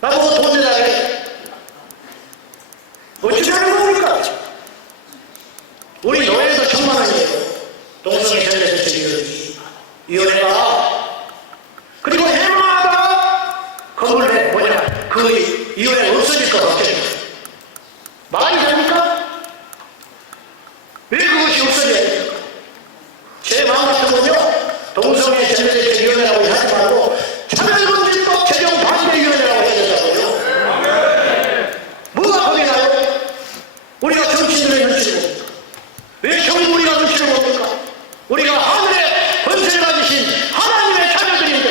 나보고 돈 내라 그래. 어찌 하는 겁니까? 우리 노예도 1,000만 원이에요. 동성애 전례대책위원회가. 그리고 해마다 건물에 그 위원회 없어질 것 같아요. 말이 됩니까? 왜 그것이 없어져야 됩니까? 제 마음 같으면요, 동성애 전례대책위원회라고 하지 말고 차별금지법 제정 반대위원회라고 해야 된다고요. 뭐가 겁이 나요? 우리가 정치인들의 눈치를 봅니까? 왜 전부 우리가 눈치를 봅니까? 우리가 하늘의 권세를 가지신 하나님의 자녀들인데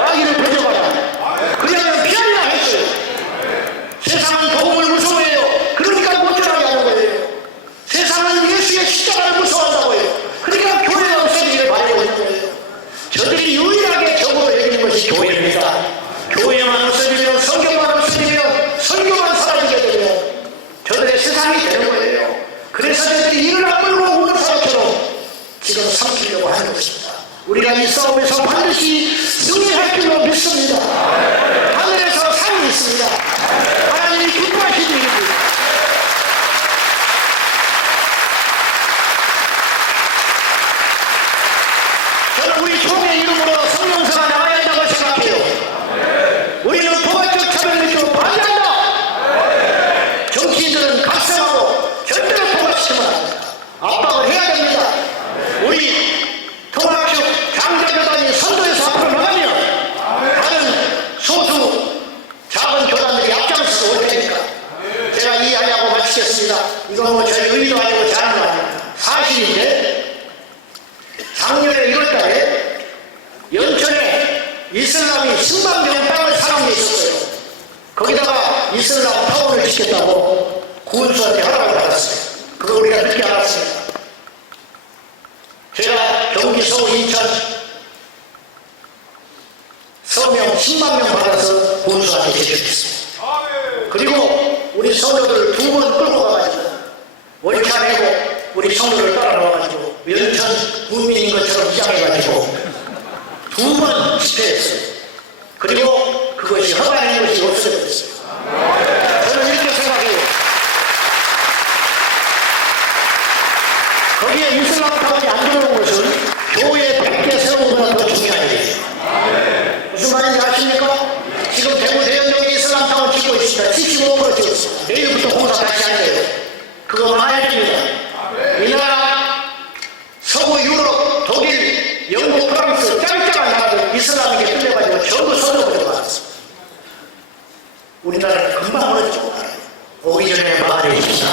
마귀를 버려봐라. 그냥 피하려 했어요. 세상은 복음을 무서워해요. 그러니까 못 전하게 하는 거예요. 세상은 예수의 십자가를 무서워한다고 해요. 그러니까 교회가 없어지기를 바라고 있는 거예요. 저들이 유일하게 적으로 여기는 것이 교회입니다. 교회만 없어지면, 성경만 없어지면, 설교만 사라지게 되면 저들의 세상이 되는 거예요. 그래서 저들이 이를 악물고 우는 사람처럼 지금 삼키려고 하는 것입니다. 우리가 이 싸움에서 반드시 승리할 줄로 믿습니다. 하늘에서 상이 있습니다. 하나님이 기뻐하시는 일입니다. 저는 우리 총의 이름으로 성령사가 나가야 한다고 생각해요. 우리는 포괄적 차별의식으로 반대한다. 정치인들은 각성하고 절대로 포괄시키면 안 됩니다. 압박을 해야 됩니다. 우리 통합식 장자교단이 선도에서 앞으로 나가면 다른 소수 작은 교단들이 앞장서서 올 테니까 제가 이야기하고 마치겠습니다. 이건 뭐 저희 의미도 아니고 잘하는 거 아닙니다. 사실인데 작년에 1월달에 연천에 이슬람이 신방정 땅을 사는 게 있었어요. 거기다가 이슬람 타운을 짓겠다고 군수한테 허락을 받았어요. 그거 우리가 늦게 알았습니다. 제가 경기, 서울, 인천 서명 10만 명 받아서 군수한테 제출했습니다. 그리고 우리 성도들 2번 끌고 가가지고 월차 내고 우리 성도를 따라 나와가지고 연천 국민인 것처럼 위장해가지고 2번 집회했어요. 그리고 그것이 허가된 것이 없어졌어요. 저는 이렇게 생각해요. 거기에 이슬람 타운이 안 들어온 것은 교회 100개 세우는 것보다 더 중요한 일이에요. 무슨 말인지 아십니까? 지금 대구 대연동에 이슬람 타운 짓고 있습니다. 75% 찍었습니다. 내일부터 공사 다시 한대요. 그거 말해야 됩니다. 이 나라 서구 유럽, 독일, 영국, 프랑스 짱짱한 나라들 이슬람에게 끌려가지고 전부 선도부터 받았습니다. 우리나라는 금방 무너지고 말아요. 오기 전에 막아내 주십시오.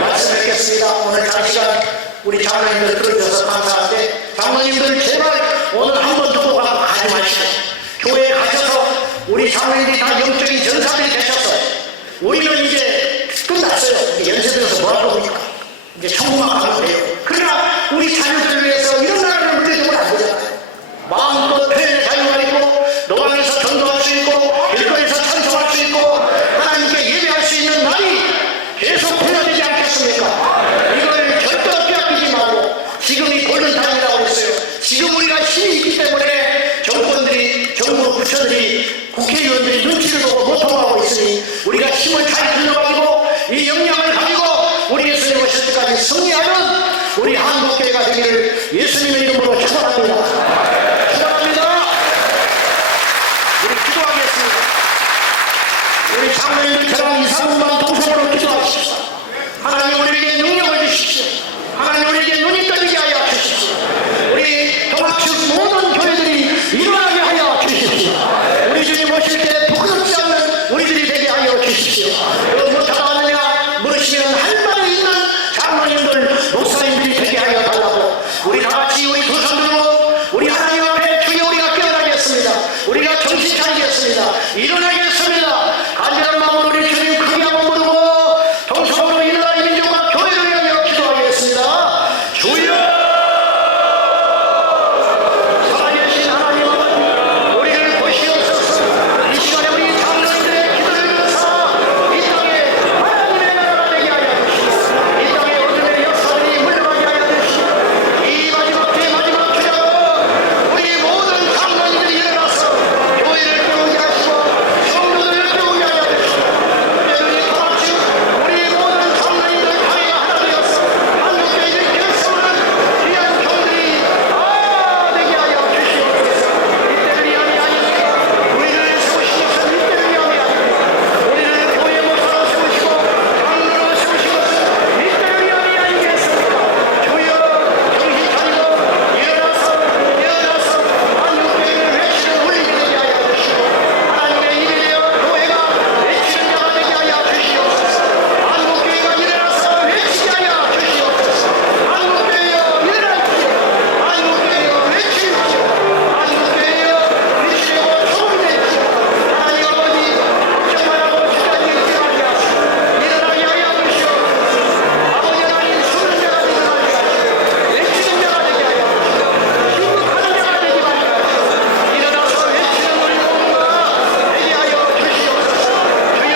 말씀 뵙겠습니다. 오늘 장시간 우리 장로님들 들어주셔서 감사한데 장로님들 제발 오늘 한 번 듣고 가지 마시고 교회에 가셔서 우리 장로님들이 다 영적인 전사들이 되셨어요. 우리는 이제 끝났어요. 이제 연세 들어서 뭐 할 겁니까? 이제 천국만 가면 돼요. 그러나 우리 자녀들을 위해서 이런 나라를 물려주면 안 되잖아요. 마음껏 표현의 자유가 있고 노방에서 전도할 수 있고 일거리에서 찬송할 수 있고 하나님께 예배할 수 있는 날이 계속 흘러되지 않겠습니까? 이걸 절대 빼앗기지 말고 지금이 골든타임이라고 했어요. 지금 우리가 힘이 있기 때문에 정권들이, 정부 부처들이, 국회의원들이 눈치를 보고 못 통하고 있으니 우리가 힘을 잘 빌려가지고 이 역량을 가지고 우리 예수님 오실 때까지 승리하는 우리 한국교회가 되기를 예수님의 이름으로 축원합니다. 축원합니다. 우리가 정신 차리겠습니다. 일어나겠습니다. 간절한 마음으로 우리 주님 크게 한번 부르고 동성으로 이 나라 민족과 교회를 위하여 기도하겠습니다. 주여 살아계신 하나님 우리를 보시옵소서. 이 시간에 우리 장로님들의 기도를 들으사 이 땅에 하나님의 나라가 되게 하여 주시고 이 땅에 어둠의 역사들이 물러가게 하여 주시고 이 마지막 때의 마지막 주자로 우리 모든 장로님들이 일어나서 교회를 깨우게 하시고 성도들을 깨우게 하여 주시고 우리 다같이 우리 모든 장로님들 다리가 하나 되어서 한국교회를 결성하는 귀한 종들이 다 되게 하여 주시옵소서. 이때를 위함이 아닙니까? 우리를 세우시면서 이때를 위함이 아닙니까? 우리를 교회 목사로 세우시고 장로로 세우신 것은 이때를 위함이 아니겠습니까? 주여 정신 차리고 일어나서 한국교회를 외치는 울리게 되게 하여 주시고 하나님의 일이 되어 교회가 외치는 자가 되게 하여 주시옵소서. 한국교회가 일어나서 외치게 하여 주시옵소서. 한국교회여 일어나십시오. 한국교회여 외치십시오. 한국교회여 외치려고 소문내십시오. 하나님 아버지 걱정 말고 주자님 일어나게 하시고 일어나게 하여 주시옵소서. 아버지 하나님 숨는 자가 되게 하여 주시고 외치는 자가 되게 하여 주시고 힘하는 자가 되게 하여 주시고 일어나서 외치는 우리 모두가 되게 하여 주시옵소서. 주여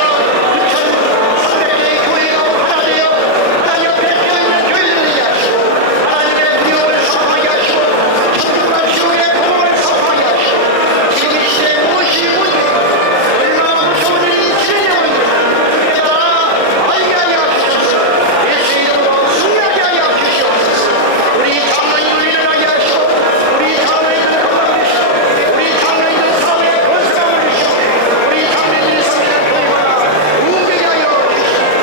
9,300개의 교회가 하나 되어 하나님 앞에 깨어있는 교회를 되게 하시고 하나님의 무료를 선포하게 하시고 천국과 지옥의 공을 선포하게 하시고 지금 이 시대에 무엇이 문제가 얼마나 무서운 일이 진행되고 있는지 깨달아 알게 하여 주셔서 예수의 이름으로 승리하게 하여 주시옵소서. 우리 장로님을 일어나게 하시고 우리 장로님을 건강하시고 우리 장로님들 사업에 건설함을 주시고 우리 장로님들 섬기는 교회마다 움직이게 하여 주시옵소서.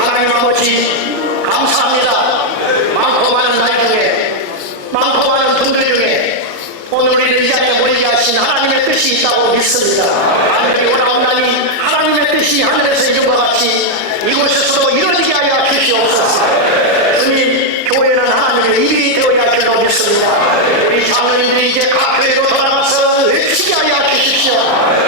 하나님 아버지 감사합니다. 많고 많은 날 중에 많고 많은 분들 중에 오늘 우리를 이 자리에 모이게 하신 하나님의 뜻이 있다고 믿습니다. 하늘이 원하옵나니 하나님의 뜻이 하늘에서 이룬 것 같이 이곳에서도 이루어지게 하여 주시옵소서. 주님 교회는 하나님의 일이 되어야 할 줄로 믿습니다. 우리 장로님들이 이제 각 교회로 돌아가서 외치게 하여 주십시오.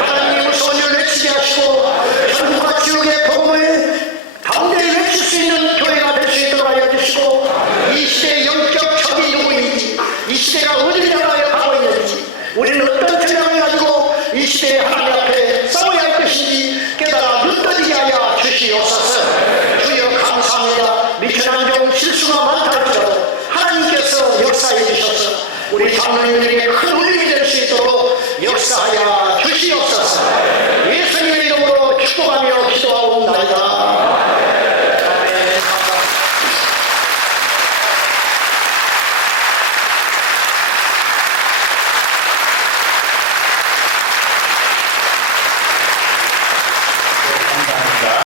하나님의 무서운 일을 외치게 하시고 천국과 지옥의 복음을 담대히 외칠 수 있는 교회가 될 수 있도록 하여 주시고 이 시대의 영적 적이 누구인지 이 시대가 어디를 향하여 가고 있는지 우리는 어떤 전략을 가지고 이 시대의 하나님 앞에 싸워야 할 것인지 깨달아 눈떠지게 하여 주시옵소서. 주여 감사합니다. 미천한 종 실수가 많다 할지라도 하나님께서 역사해 주셔서 우리 장로님들에게 큰 울림이 될 수 있도록 역사하여